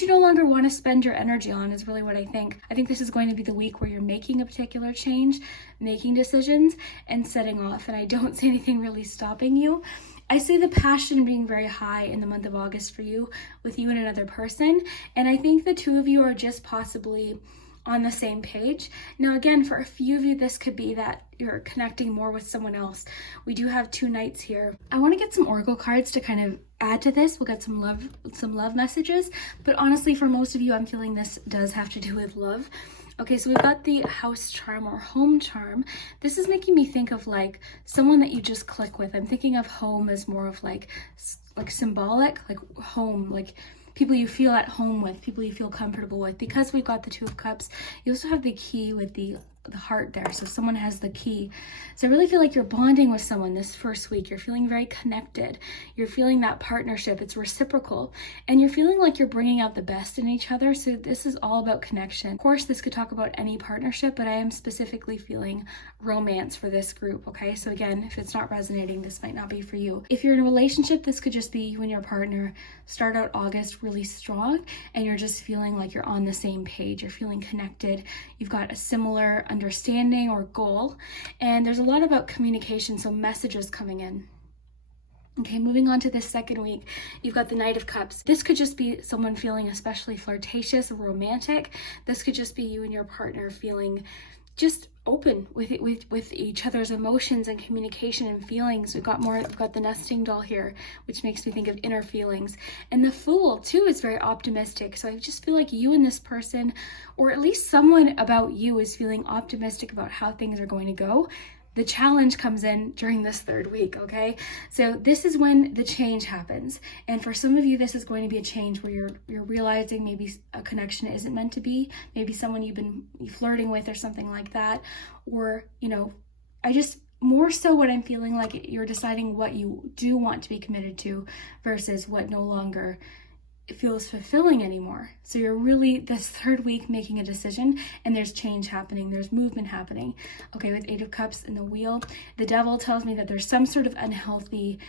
you no longer want to spend your energy on is really what I think. I think this is going to be the week where you're making a particular change, making decisions, and setting off. And I don't see anything really stopping you. I see the passion being very high in the month of August for you, with you and another person. And I think the two of you are just possibly on the same page. Now, again, for a few of you, this could be that you're connecting more with someone else. We do have two knights here. I want to get some oracle cards to kind of add to this. We'll get some love messages, but honestly, for most of you, I'm feeling this does have to do with love. Okay, so we've got the house charm or home charm. This is making me think of like someone that you just click with. I'm thinking of home as more of like symbolic, like home, like people you feel at home with, people you feel comfortable with. Because we've got the Two of Cups, you also have the key with the the heart there. So someone has the key. So I really feel like you're bonding with someone this first week. You're feeling very connected. You're feeling that partnership. It's reciprocal. And you're feeling like you're bringing out the best in each other. So this is all about connection. Of course, this could talk about any partnership, but I am specifically feeling romance for this group, okay? So again, if it's not resonating, this might not be for you. If you're in a relationship, this could just be you and your partner start out August really strong, and you're just feeling like you're on the same page. You're feeling connected. You've got a similar understanding or goal, and there's a lot about communication, so messages coming in. Okay, moving on to this second week, you've got the Knight of Cups. This could just be someone feeling especially flirtatious or romantic. This could just be you and your partner feeling just open with each other's emotions and communication and feelings. We've got the nesting doll here, which makes me think of inner feelings. And the Fool too is very optimistic. So I just feel like you and this person, or at least someone about you, is feeling optimistic about how things are going to go. The challenge comes in during this third week, okay? So this is when the change happens. And for some of you, this is going to be a change where you're realizing maybe a connection isn't meant to be, maybe someone you've been flirting with or something like that. Or, more so what I'm feeling like you're deciding what you do want to be committed to versus what no longer feels fulfilling anymore. So you're really this third week making a decision, and there's change happening, there's movement happening. Okay, with Eight of Cups and the Wheel, the Devil tells me that there's some sort of unhealthy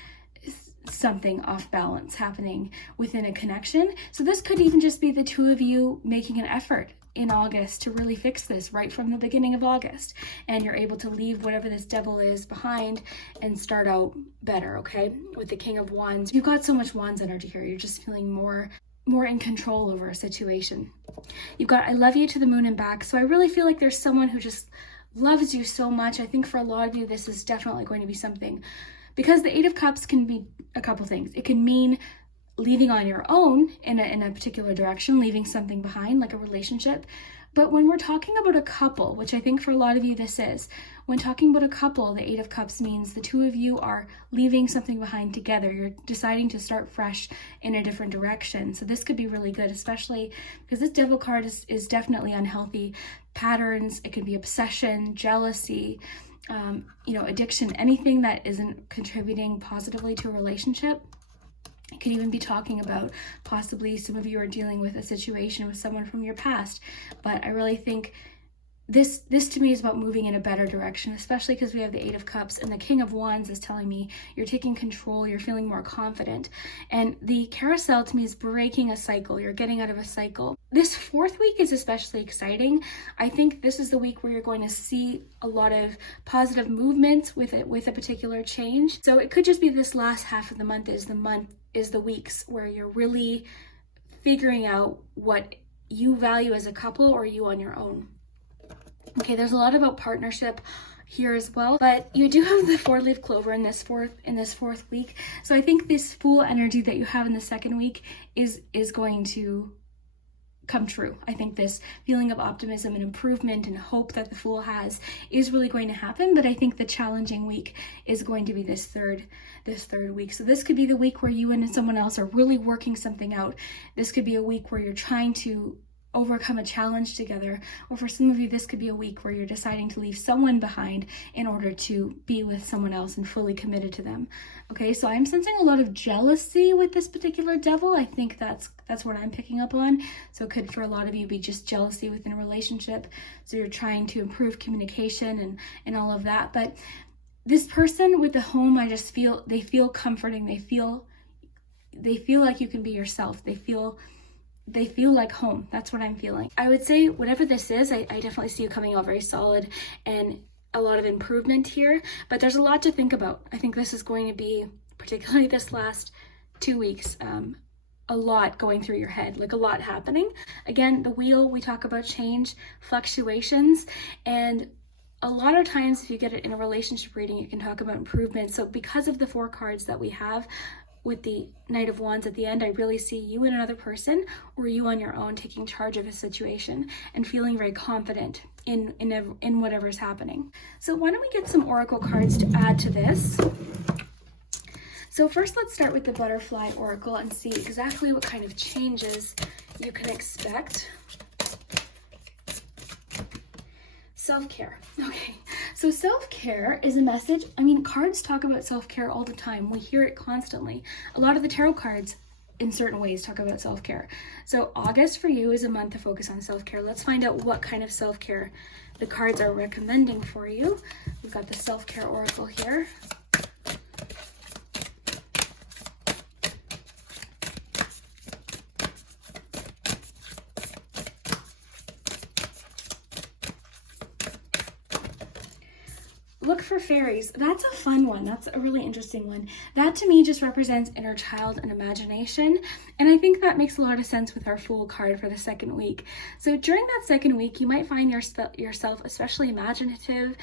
something off balance happening within a connection. So this could even just be the two of you making an effort in August to really fix this right from the beginning of August, and you're able to leave whatever this devil is behind and start out better, okay? With the King of Wands, you've got so much Wands energy here. You're just feeling more in control over a situation. You've got I love you to the moon and back. So I really feel like there's someone who just loves you so much. I think for a lot of you, this is definitely going to be something, because the Eight of Cups can be a couple things. It can mean leaving on your own in a particular direction, leaving something behind, like a relationship. But when we're talking about a couple, which I think for a lot of you this is, when talking about a couple, the Eight of Cups means the two of you are leaving something behind together. You're deciding to start fresh in a different direction. So this could be really good, especially because this Devil card is definitely unhealthy patterns. It can be obsession, jealousy, addiction, anything that isn't contributing positively to a relationship. It could even be talking about possibly some of you are dealing with a situation with someone from your past. But I really think this to me is about moving in a better direction, especially because we have the Eight of Cups, and the King of Wands is telling me you're taking control, you're feeling more confident. And the Carousel to me is breaking a cycle. You're getting out of a cycle. This fourth week is especially exciting. I think this is the week where you're going to see a lot of positive movements with a particular change. So it could just be this last half of the month is the weeks where you're really figuring out what you value as a couple or you on your own. Okay, there's a lot about partnership here as well, but you do have the four-leaf clover in this fourth week. So I think this Fool energy that you have in the second week is going to come true. I think this feeling of optimism and improvement and hope that the Fool has is really going to happen, but I think the challenging week is going to be this third week. So this could be the week where you and someone else are really working something out. This could be a week where you're trying to overcome a challenge together, or for some of you this could be a week where you're deciding to leave someone behind in order to be with someone else and fully committed to them. Okay, so I'm sensing a lot of jealousy with this particular Devil. I think that's what I'm picking up on. So it could for a lot of you be just jealousy within a relationship, so you're trying to improve communication and all of that. But this person with the home, I just feel they feel comforting. They feel like you can be yourself. They feel like home. That's what I'm feeling. I would say whatever this is, I definitely see you coming out very solid and a lot of improvement here, but there's a lot to think about. I think this is going to be, particularly this last 2 weeks, a lot going through your head, like a lot happening. Again, the Wheel, we talk about change, fluctuations, and a lot of times if you get it in a relationship reading, you can talk about improvement. So because of the 4 cards that we have, with the Knight of Wands at the end, I really see you and another person, or you on your own, taking charge of a situation and feeling very confident in whatever's happening. So why don't we get some Oracle cards to add to this? So first, let's start with the Butterfly Oracle and see exactly what kind of changes you can expect. Self-care. Okay, so self-care is a message. I mean, cards talk about self-care all the time. We hear it constantly. A lot of the tarot cards in certain ways talk about self-care. So August for you is a month to focus on self-care. Let's find out what kind of self-care the cards are recommending for you. We've got the self-care oracle here. Look for fairies. That's a fun one. That's a really interesting one. That to me just represents inner child and imagination. And I think that makes a lot of sense with our Fool card for the second week. So during that second week, you might find yourself especially imaginative.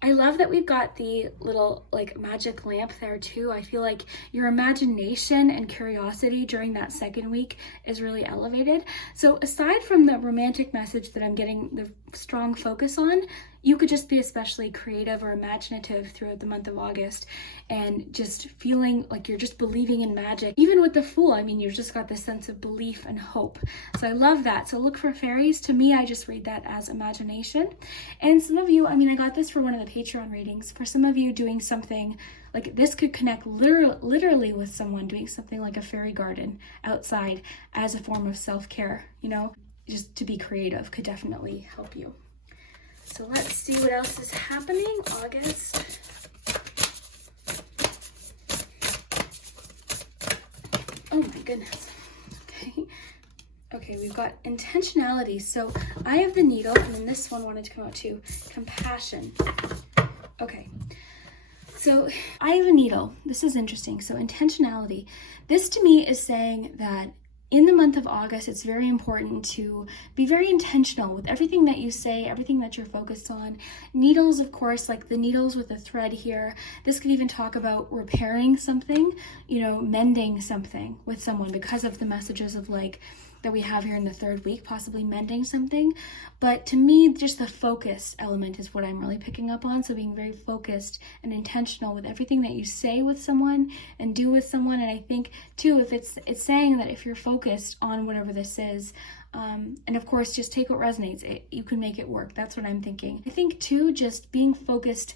I love that we've got the little like magic lamp there too. I feel like your imagination and curiosity during that second week is really elevated. So aside from the romantic message that I'm getting the strong focus on, you could just be especially creative or imaginative throughout the month of August and just feeling like you're just believing in magic. Even with the Fool, I mean, you've just got this sense of belief and hope. So I love that. So look for fairies. To me, I just read that as imagination. And some of you, I mean, I got this for one of the Patreon readings. For some of you doing something like this could connect literally with someone doing something like a fairy garden outside as a form of self-care, you know, just to be creative could definitely help you. So let's see what else is happening. August. Oh my goodness. Okay. Okay, we've got intentionality. So I have the needle, and then this one wanted to come out too. Compassion. Okay. So I have a needle. This is interesting. So intentionality. This to me is saying that in the month of August, it's very important to be very intentional with everything that you say, everything that you're focused on. Needles, of course, like the needles with a thread here. This could even talk about repairing something, you know, mending something with someone because of the messages of like that we have here in the third week, possibly mending something. But to me, just the focus element is what I'm really picking up on. So being very focused and intentional with everything that you say with someone and do with someone. And I think too, if it's saying that if you're focused on whatever this is, and of course, just take what resonates. You can make it work. That's what I'm thinking. I think too, just being focused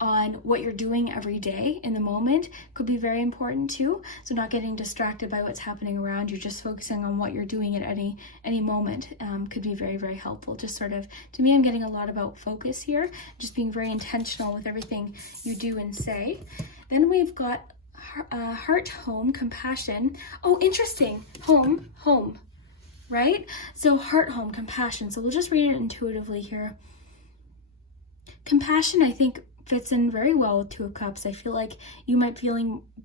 on what you're doing every day in the moment could be very important too. So not getting distracted by what's happening around you, just focusing on what you're doing at any moment could be very, very helpful. Just sort of, to me, I'm getting a lot about focus here, just being very intentional with everything you do and say. Then we've got heart, home, compassion. Oh, interesting. Home, right? So heart, home, compassion. So we'll just read it intuitively here. Compassion, I think, fits in very well with Two of Cups. I feel like you might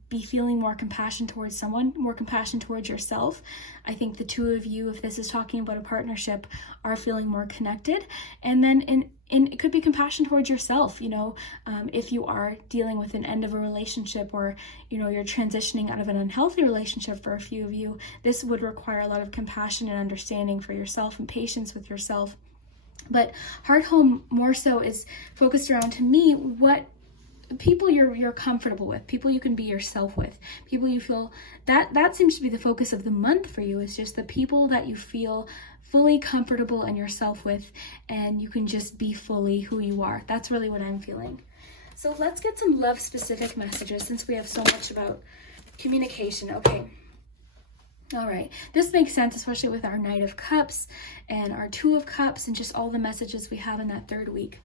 be feeling more compassion towards someone, more compassion towards yourself. I think the two of you, if this is talking about a partnership, are feeling more connected. And then it could be compassion towards yourself, you know, if you are dealing with an end of a relationship or, you know, you're transitioning out of an unhealthy relationship for a few of you, this would require a lot of compassion and understanding for yourself and patience with yourself. But heart home more so is focused around, to me, what people you're comfortable with, people you can be yourself with, people you feel that seems to be the focus of the month for you, is just the people that you feel fully comfortable in yourself with, and you can just be fully who you are. That's really what I'm feeling. So let's get some love specific messages since we have so much about communication. Okay. All right, this makes sense, especially with our Knight of Cups and our Two of Cups and just all the messages we have in that third week.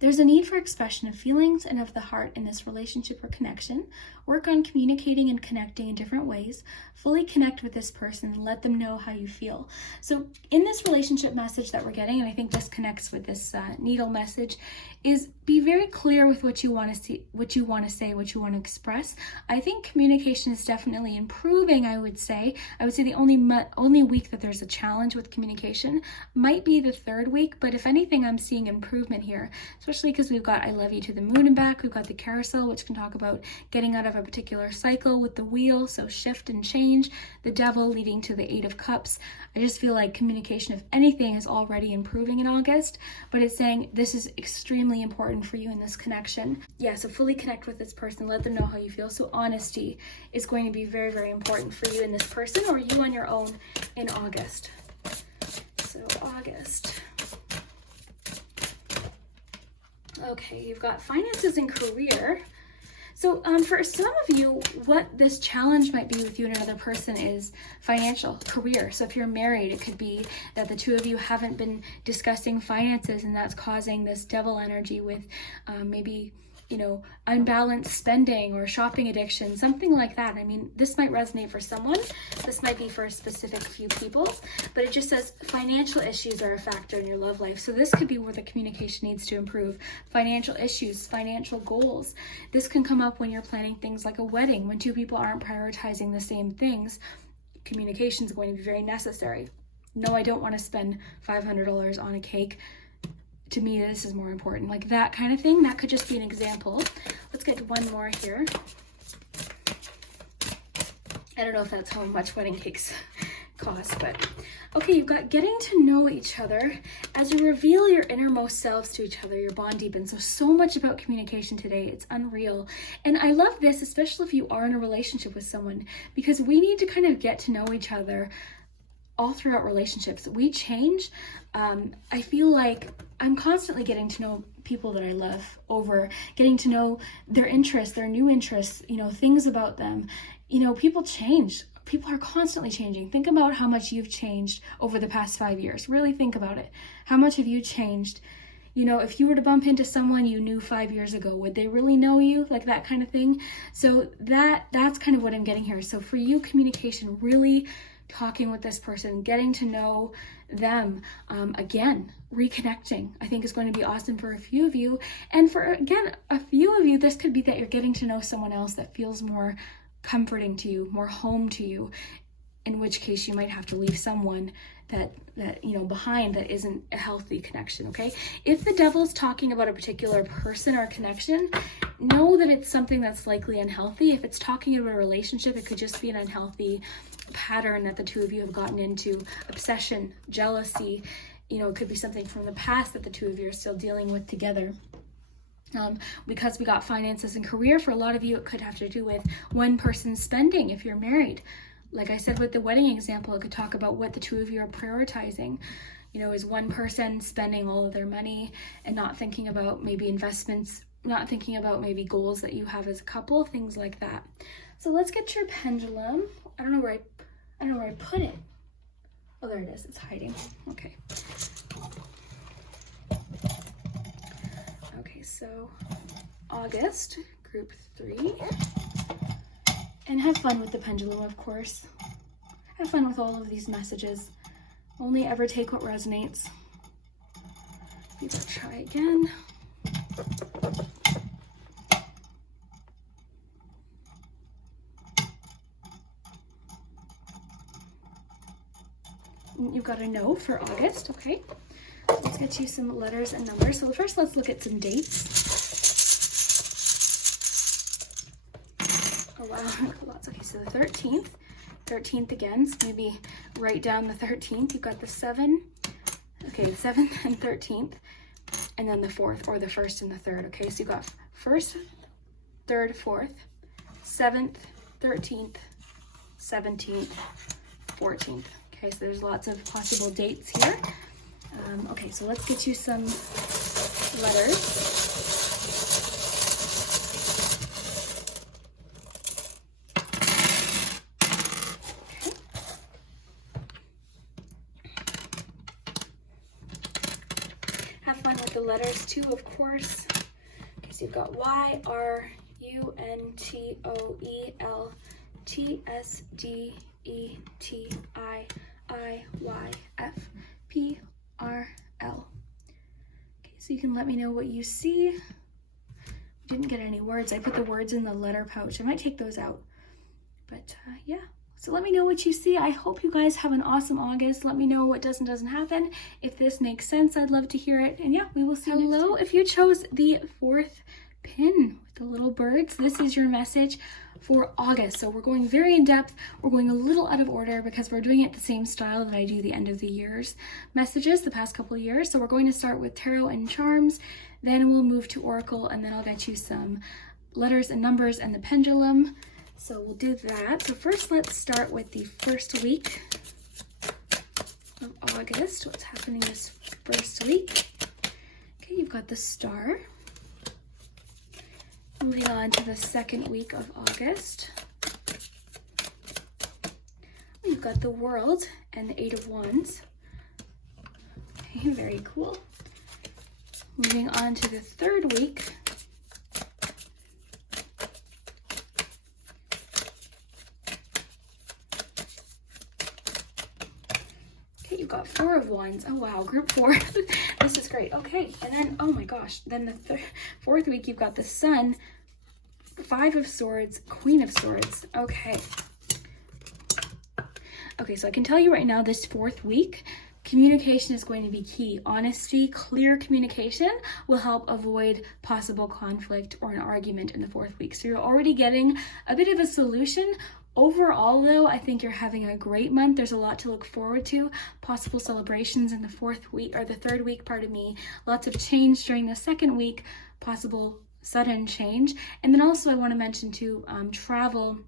There's a need for expression of feelings and of the heart in this relationship or connection. Work on communicating and connecting in different ways. Fully connect with this person and let them know how you feel. So in this relationship message that we're getting, and I think this connects with this needle message, is be very clear with what you want to see, what you want to say, what you want to express. I think communication is definitely improving, I would say. I would say the only week that there's a challenge with communication might be the third week, but if anything, I'm seeing improvement here, especially because we've got I love you to the moon and back. We've got the carousel, which can talk about getting out of a particular cycle with the wheel, so shift and change. The devil leading to the Eight of Cups. I just feel like communication, if anything, is already improving in August, but it's saying this is extremely important for you in this connection. Yeah, so fully connect with this person, let them know how you feel. So honesty is going to be very, very important for you in this person, or you on your own in August. So August. Okay, you've got finances and career. So for some of you, what this challenge might be with you and another person is financial, career. So if you're married, it could be that the two of you haven't been discussing finances, and that's causing this devil energy with maybe, you know, unbalanced spending or shopping addiction, something like that. I mean, this might resonate for someone. This might be for a specific few people, but it just says financial issues are a factor in your love life. So this could be where the communication needs to improve. Financial issues, financial goals. This can come up when you're planning things like a wedding. When two people aren't prioritizing the same things, communication is going to be very necessary. No, I don't want to spend $500 on a cake. To me, this is more important. Like that kind of thing. That could just be an example. Let's get to one more here. I don't know if that's how much wedding cakes cost, but okay, you've got getting to know each other. As you reveal your innermost selves to each other, your bond deepens. So much about communication today. It's unreal. And I love this, especially if you are in a relationship with someone, because we need to kind of get to know each other all throughout relationships. We change. I feel like I'm constantly getting to know people that I love over getting to know their interests, their new interests, you know, things about them. You know, people change. People are constantly changing. Think about how much you've changed over the past 5 years. Really think about it. How much have you changed? You know, if you were to bump into someone you knew 5 years ago, would they really know you? Like that kind of thing. So that's kind of what I'm getting here. So for you, communication, really talking with this person, getting to know them, again, reconnecting, I think is going to be awesome for a few of you. And for, again, a few of you, this could be that you're getting to know someone else that feels more comforting to you, more home to you, in which case you might have to leave someone that you know behind that isn't a healthy connection. Okay, if the devil's talking about a particular person or connection, know that it's something that's likely unhealthy. If it's talking about a relationship, it could just be an unhealthy pattern that the two of you have gotten into, obsession, jealousy. You know, it could be something from the past that the two of you are still dealing with together. Because we got finances and career, for a lot of you, it could have to do with one person's spending if you're married. Like I said with the wedding example, it could talk about what the two of you are prioritizing. You know, is one person spending all of their money and not thinking about maybe investments, not thinking about maybe goals that you have as a couple, things like that. So let's get your pendulum. I don't know where I put it. Oh, there it is. It's hiding. Okay. Okay, so August, group 3. And have fun with the pendulum, of course. Have fun with all of these messages. Only ever take what resonates. You can try again. You've got a no for August, okay? Let's get you some letters and numbers. So first, let's look at some dates. Oh wow, lots. Okay, so the 13th again, so maybe write down the 13th. You've got the 7, okay, the 7th and 13th, and then the 4th, or the 1st and the 3rd, okay? So you've got 1st, 3rd, 4th, 7th, 13th, 17th, 14th. Okay, so there's lots of possible dates here. Okay, so let's get you some letters. Have fun with the letters too, of course. Okay, so you've got Y, R, U, N, T, O, E, L, T, S, D, E, T, I, Y, F, P, R, L. Okay, so you can let me know what you see. Didn't get any words. I put the words in the letter pouch. I might take those out. But yeah, so let me know what you see. I hope you guys have an awesome August. Let me know what does and doesn't happen. If this makes sense, I'd love to hear it. And yeah, we will see you next time. If you chose the 4th pin with the little birds, this is your message for August. So we're going very in depth. We're going a little out of order because we're doing it the same style that I do the end of the year's messages the past couple of years. So we're going to start with tarot and charms, then we'll move to oracle, and then I'll get you some letters and numbers and the pendulum. So we'll do that. So first, let's start with the first week of August. What's happening this first week? Okay, you've got the star. Moving on to the second week of August. We've got the World and the Eight of Wands. Okay, very cool. Moving on to the third week. Okay, you've got Four of Wands. Oh wow, group 4. This is great. Okay, and then, oh my gosh, then the fourth week, you've got the Sun, Five of Swords, Queen of Swords. Okay. Okay, so I can tell you right now, this fourth week, communication is going to be key. Honesty, clear communication will help avoid possible conflict or an argument in the fourth week. So you're already getting a bit of a solution. Overall, though, I think you're having a great month. There's a lot to look forward to. Possible celebrations in the fourth week, or the third week, pardon me. Lots of change during the second week. Possible sudden change. And then also I want to mention too, travel.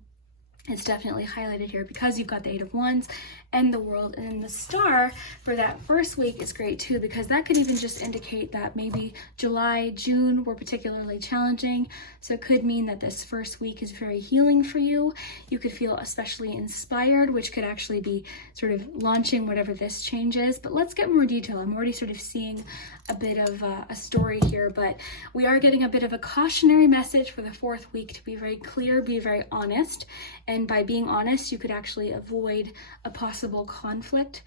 It's definitely highlighted here because you've got the Eight of Wands and the World. And then the Star for that first week is great too, because that could even just indicate that maybe July, June were particularly challenging. So it could mean that this first week is very healing for you. You could feel especially inspired, which could actually be sort of launching whatever this change is. But let's get more detail. I'm already sort of seeing a bit of a story here, but we are getting a bit of a cautionary message for the fourth week to be very clear, be very honest. And by being honest, you could actually avoid a possible conflict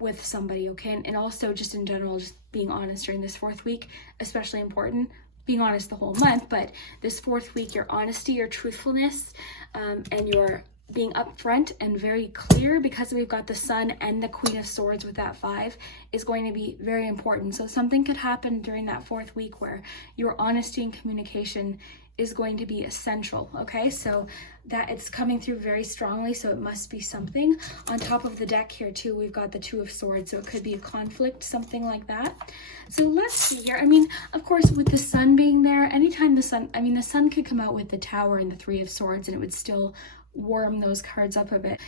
with somebody, okay? And also just in general, just being honest during this fourth week, especially important. Being honest the whole month, but this fourth week, your honesty, your truthfulness, and your being upfront and very clear, because we've got the Sun and the Queen of Swords with that 5, is going to be very important. So something could happen during that fourth week where your honesty and communication is going to be essential, okay? So that it's coming through very strongly, so it must be something. On top of the deck here too, we've got the Two of Swords, so it could be a conflict, something like that. So let's see here. I mean, of course, with the Sun being there, anytime the Sun could come out with the Tower and the Three of Swords, and it would still warm those cards up a bit.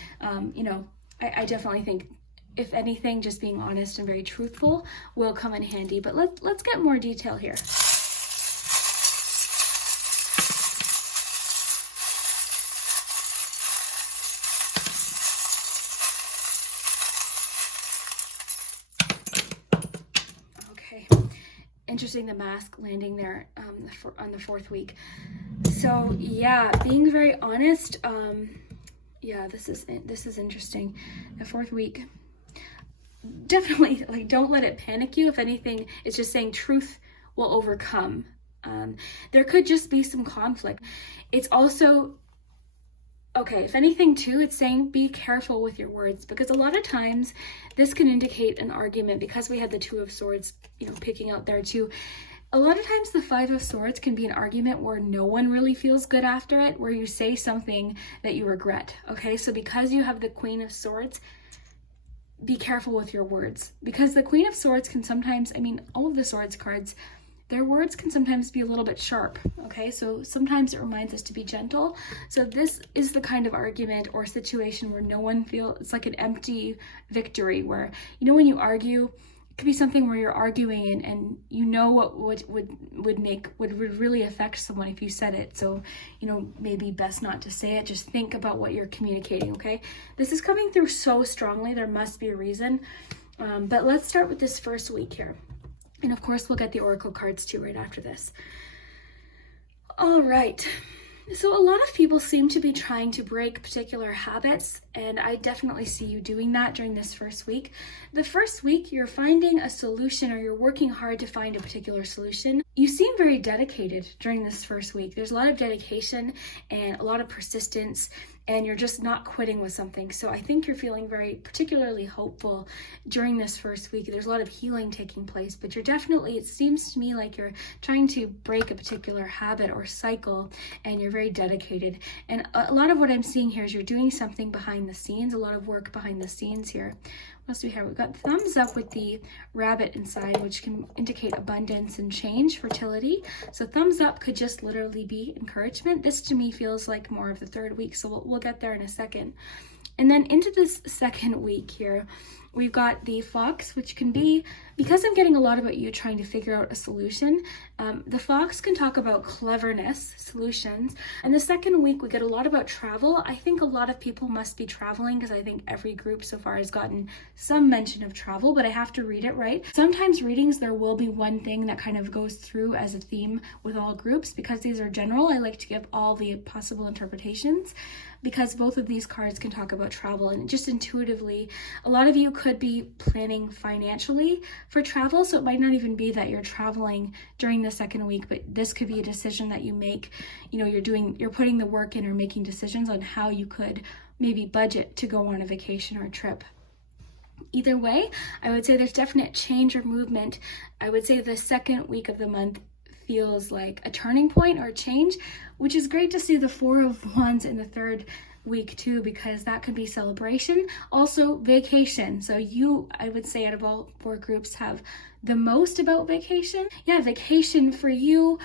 You know, I definitely think, if anything, just being honest and very truthful will come in handy. But let's get more detail here. Okay, interesting, the Mask landing there on the fourth week. So yeah, being very honest. Yeah, this is interesting. The fourth week, definitely, like, don't let it panic you. If anything, it's just saying truth will overcome. There could just be some conflict. It's also, okay, if anything too, it's saying be careful with your words, because a lot of times this can indicate an argument, because we had the Two of Swords, you know, picking out there too. A lot of times the Five of Swords can be an argument where no one really feels good after it, where you say something that you regret, okay? So because you have the Queen of Swords, be careful with your words, because the Queen of Swords can sometimes, I mean, all of the Swords cards, their words can sometimes be a little bit sharp, okay? So sometimes it reminds us to be gentle. So this is the kind of argument or situation where no one feels, it's like an empty victory, where, you know, when you argue, it could be something where you're arguing and you know what would really affect someone if you said it. So, you know, maybe best not to say it. Just think about what you're communicating, okay? This is coming through so strongly. There must be a reason. But let's start with this first week here. And of course, we'll get the Oracle cards too right after this. All right. So a lot of people seem to be trying to break particular habits, and I definitely see you doing that during this first week. The first week, you're finding a solution, or you're working hard to find a particular solution. You seem very dedicated during this first week. There's a lot of dedication and a lot of persistence, and you're just not quitting with something. So I think you're feeling very particularly hopeful during this first week. There's a lot of healing taking place, but you're definitely, it seems to me like you're trying to break a particular habit or cycle, and you're very dedicated. And a lot of what I'm seeing here is you're doing something behind the scenes, a lot of work behind the scenes here. What else do we have? We've got thumbs up with the rabbit inside, which can indicate abundance and change, fertility. So thumbs up could just literally be encouragement. This to me feels like more of the third week, so we'll get there in a second. And then into this second week here, We've got the Fox, which can be, because I'm getting a lot about you trying to figure out a solution, the Fox can talk about cleverness, solutions. And the second week, we get a lot about travel. I think a lot of people must be traveling, because I think every group so far has gotten some mention of travel, but I have to read it right. Sometimes readings, there will be one thing that kind of goes through as a theme with all groups. Because these are general, I like to give all the possible interpretations, because both of these cards can talk about travel. And just intuitively, a lot of you could be planning financially for travel, so it might not even be that you're traveling during the second week, but this could be a decision that you make. You know, you're putting the work in or making decisions on how you could maybe budget to go on a vacation or a trip. Either way, I would say there's definite change or movement. I would say the second week of the month feels like a turning point or a change, which is great to see the Four of Wands in the third week too, because that could be celebration. Also vacation. So you, I would say, out of all four groups, have the most about vacation. Yeah, vacation for you,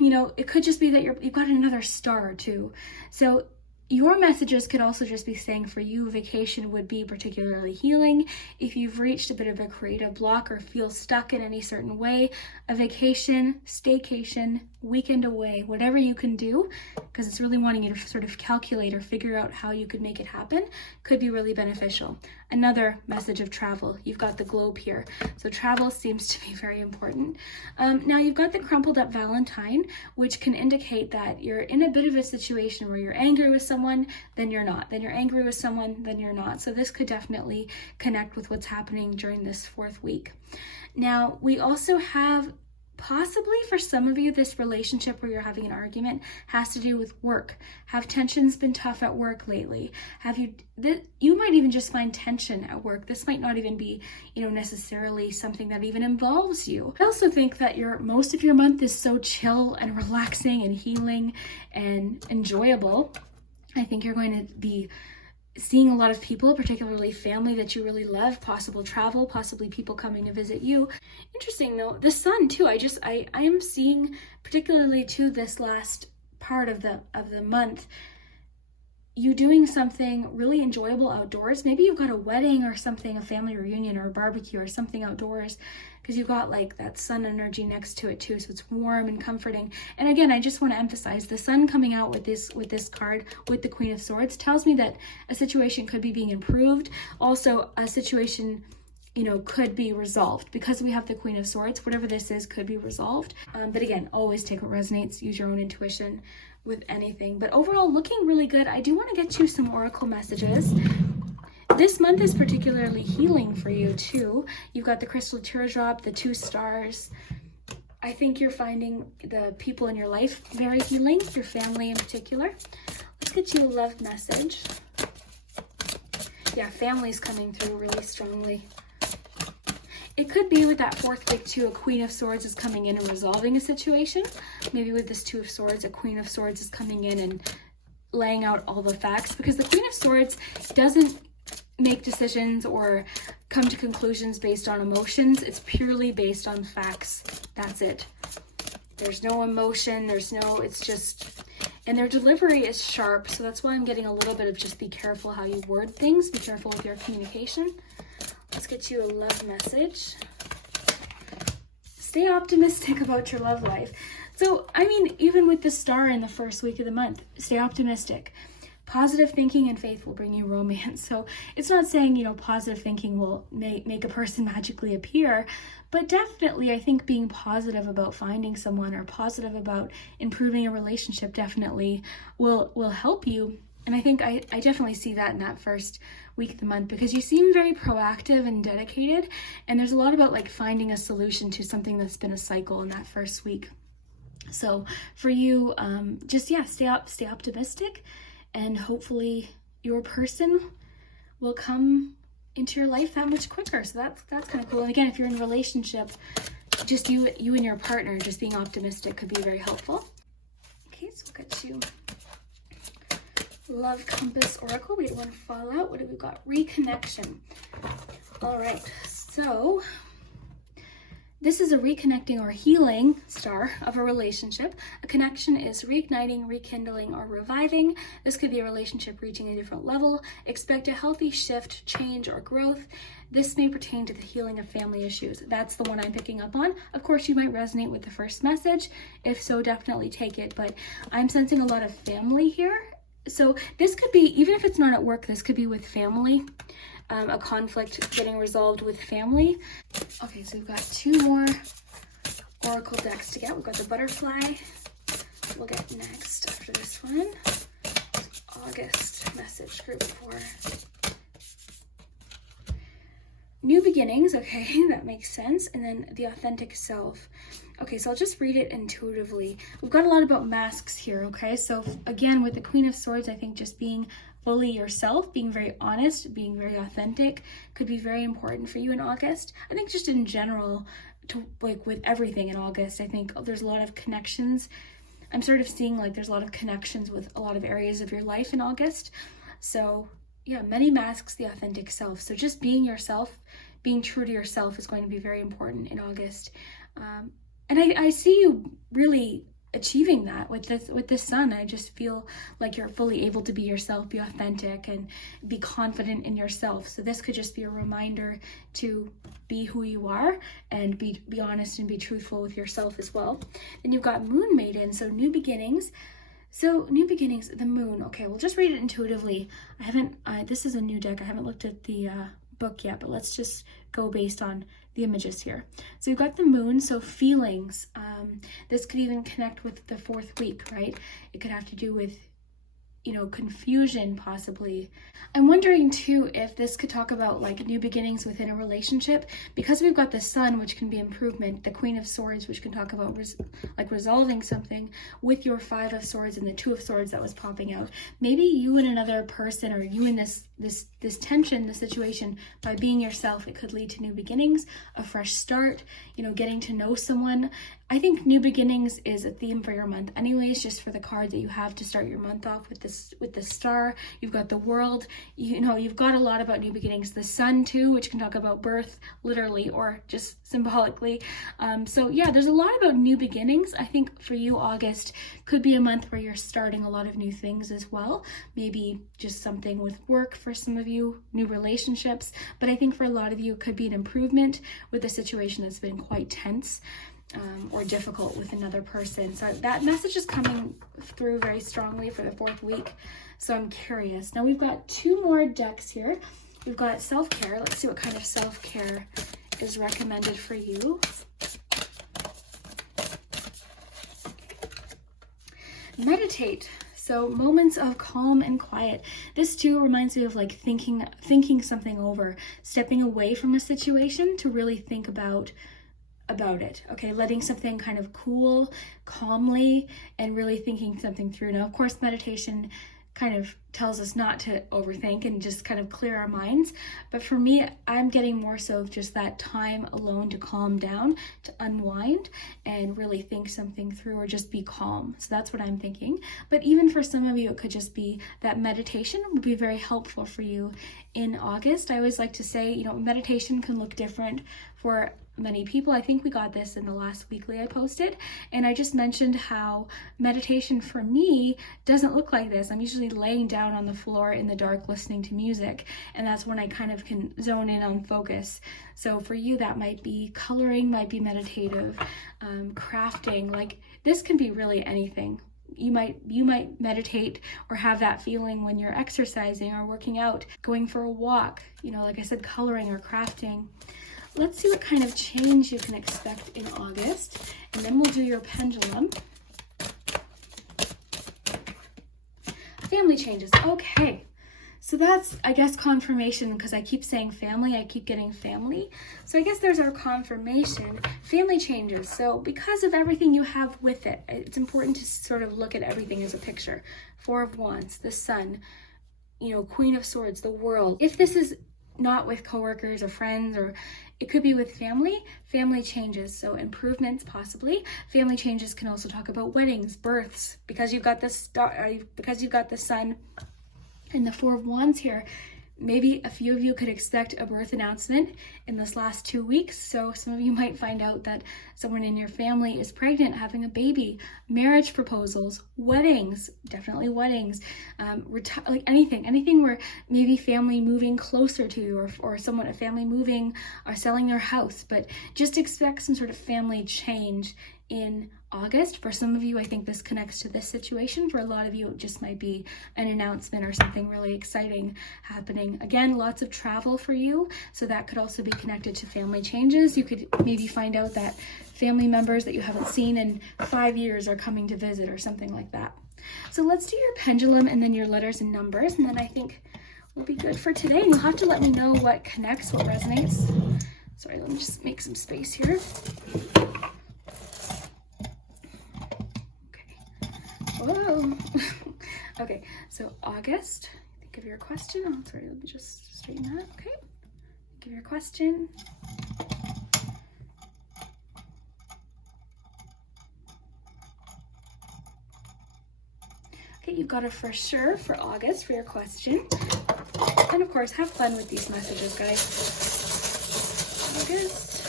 you know, it could just be that you've got another star or two. So your messages could also just be saying for you, vacation would be particularly healing. If you've reached a bit of a creative block or feel stuck in any certain way, a vacation, staycation, weekend away, whatever you can do, because it's really wanting you to sort of calculate or figure out how you could make it happen, could be really beneficial. Another message of travel. You've got the globe here. So travel seems to be very important. Now you've got the crumpled up Valentine, which can indicate that you're in a bit of a situation where you're angry with someone, then you're not. Then you're angry with someone, then you're not. So this could definitely connect with what's happening during this fourth week. Now we also have, possibly for some of you, this relationship where you're having an argument has to do with work. Have tensions been tough at work lately? You might even just find tension at work. This might not even be, you know, necessarily something that even involves you. I also think that most of your month is so chill and relaxing and healing and enjoyable. I think you're going to be seeing a lot of people, particularly family that you really love, possible travel, possibly people coming to visit you. Interesting though, the sun too. I am seeing, particularly too, this last part of the month, you doing something really enjoyable outdoors. Maybe you've got a wedding or something, a family reunion or a barbecue or something outdoors, because you've got like that sun energy next to it too, so it's warm and comforting. And again, I just want to emphasize the sun coming out with this card, with the Queen of Swords, tells me that a situation could be being improved. Also, a situation, you know, could be resolved. Because we have the Queen of Swords, whatever this is could be resolved. But again, always take what resonates, use your own intuition with anything. But overall, looking really good. I do want to get you some oracle messages. This month is particularly healing for you too. You've got the crystal teardrop, the 2 stars. I think you're finding the people in your life very healing, your family in particular. Let's get you a love message. Yeah, family's coming through really strongly. It could be with that fourth week too, a Queen of Swords is coming in and resolving a situation. Maybe with this 2 of Swords, a Queen of Swords is coming in and laying out all the facts, because the Queen of Swords doesn't make decisions or come to conclusions based on emotions. It's purely based on facts. That's it. There's no emotion, it's just, and their delivery is sharp. So that's why I'm getting a little bit of just be careful how you word things. Be careful with your communication. Let's get you a love message. Stay optimistic about your love life. So, I mean, even with the star in the first week of the month, stay optimistic. Positive thinking and faith will bring you romance. So it's not saying, you know, positive thinking will make a person magically appear, but definitely I think being positive about finding someone or positive about improving a relationship definitely will help you. And I think I definitely see that in that first week of the month, because you seem very proactive and dedicated, and there's a lot about like finding a solution to something that's been a cycle in that first week. So for you, stay optimistic, and hopefully your person will come into your life that much quicker. So that's kind of cool. And again, if you're in a relationship, just you and your partner, just being optimistic could be very helpful. Okay, so we'll get you Love Compass Oracle. We had one fallout. What have we got? Reconnection. All right, so This is a reconnecting or healing star of a relationship. A connection is reigniting, rekindling, or reviving. This could be a relationship reaching a different level. Expect a healthy shift, change, or growth. This may pertain to the healing of family issues. That's the one I'm picking up on. Of course, you might resonate with the first message. If so, definitely take it. But I'm sensing a lot of family here. So this could be, even if it's not at work, this could be with family. A conflict getting resolved with family. Okay, so we've got 2 more oracle decks to get. We've got the butterfly. We'll get next after this one. August message group 4. New beginnings. Okay, that makes sense. And then the authentic self. Okay, so I'll just read it intuitively. We've got a lot about masks here, okay? So again, with the Queen of Swords, I think just being fully yourself, being very honest, being very authentic could be very important for you in August. I think just in general, to like with everything in August, I think there's a lot of connections. I'm sort of seeing like there's a lot of connections with a lot of areas of your life in August. So yeah, many masks, the authentic self. So just being yourself, being true to yourself is going to be very important in August. And I see you really achieving that with this sun. I just feel like you're fully able to be yourself, be authentic, and be confident in yourself. So this could just be a reminder to be who you are and be honest and be truthful with yourself as well. Then you've got Moon Maiden, so new beginnings. So new beginnings, the moon. Okay, we'll just read it intuitively. This is a new deck. I haven't looked at the book yet, but let's just go based on the images here. So you've got the moon, so feelings. This could even connect with the 4th week, right? It could have to do with, confusion possibly. I'm wondering too if this could talk about like new beginnings within a relationship, because we've got the sun, which can be improvement, the Queen of Swords, which can talk about resolving something, with your 5 of Swords and the 2 of Swords that was popping out. Maybe you and another person, or you in this tension, this situation, by being yourself, it could lead to new beginnings, a fresh start, getting to know someone. I think new beginnings is a theme for your month anyways, just for the card that you have to start your month off with the star. You've got the world, you've got a lot about new beginnings. The sun too, which can talk about birth, literally, or just symbolically. So yeah, there's a lot about new beginnings. I think for you, August could be a month where you're starting a lot of new things as well. Maybe just something with work for some of you, new relationships. But I think for a lot of you, it could be an improvement with a situation that's been quite tense. Or difficult with another person. So that message is coming through very strongly for the 4th week. So I'm curious. Now we've got 2 more decks here. We've got self-care. Let's see what kind of self-care is recommended for you. Meditate. So moments of calm and quiet. This too reminds me of like thinking something over, stepping away from a situation to really think about it. Okay, letting something kind of cool calmly and really thinking something through. Now, of course, meditation kind of tells us not to overthink and just kind of clear our minds. But for me, I'm getting more so of just that time alone to calm down, to unwind and really think something through, or just be calm. So that's what I'm thinking. But even for some of you, it could just be that meditation would be very helpful for you in August. I always like to say, meditation can look different for many people. I think we got this in the last weekly I posted, and I just mentioned how meditation for me doesn't look like this. I'm usually laying down on the floor in the dark listening to music, and that's when I kind of can zone in on focus. So for you, that might be coloring, might be meditative, crafting. Like this can be really anything. You might meditate or have that feeling when you're exercising or working out, going for a walk, like I said, coloring or crafting. Let's see what kind of change you can expect in August, and then we'll do your pendulum. Family changes. Okay, so that's, I guess, confirmation, because I keep saying family, I keep getting family. So I guess there's our confirmation. Family changes. So because of everything you have with it, it's important to sort of look at everything as a picture. 4 of Wands, the sun, Queen of Swords, the world. If this is not with coworkers or friends, or it could be with family changes. So improvements possibly. Family changes can also talk about weddings, births, because you've got the sun and the 4 of Wands here. maybe a few of you could expect a birth announcement in this last 2 weeks. So some of you might find out that someone in your family is pregnant, having a baby, marriage proposals, weddings, definitely weddings, like anything where maybe family moving closer to you, or someone, a family moving or selling their house. But just expect some sort of family change in August. For some of you, I think this connects to this situation. For a lot of you, it just might be an announcement or something really exciting happening. Again, lots of travel for you, so that could also be connected to family changes. You could maybe find out that family members that you haven't seen in 5 years are coming to visit or something like that. So let's do your pendulum and then your letters and numbers, and then I think we'll be good for today. And you'll have to let me know what connects, what resonates. Sorry, let me just make some space here. Whoa. Okay, so August, think of your question. Oh, sorry, let me just straighten that. Okay, think of your question. Okay, you've got a for sure for August for your question. And of course, have fun with these messages, guys. August.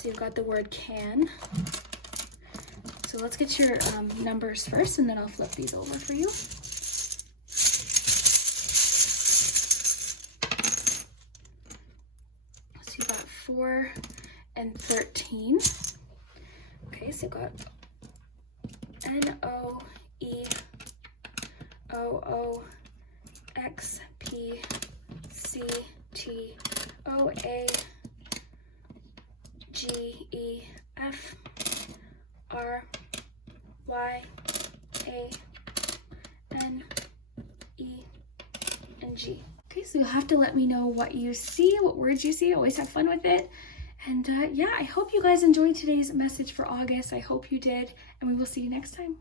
So you've got the word can. So let's get your numbers first, and then I'll flip these over for you. So you've got 4 and 13. Okay, so you've got NOEOOXPCTOAGEF R Y A N E and G. Okay, so you'll have to let me know what you see, what words you see. Always have fun with it. And yeah, I hope you guys enjoyed today's message for August. I hope you did, and we will see you next time.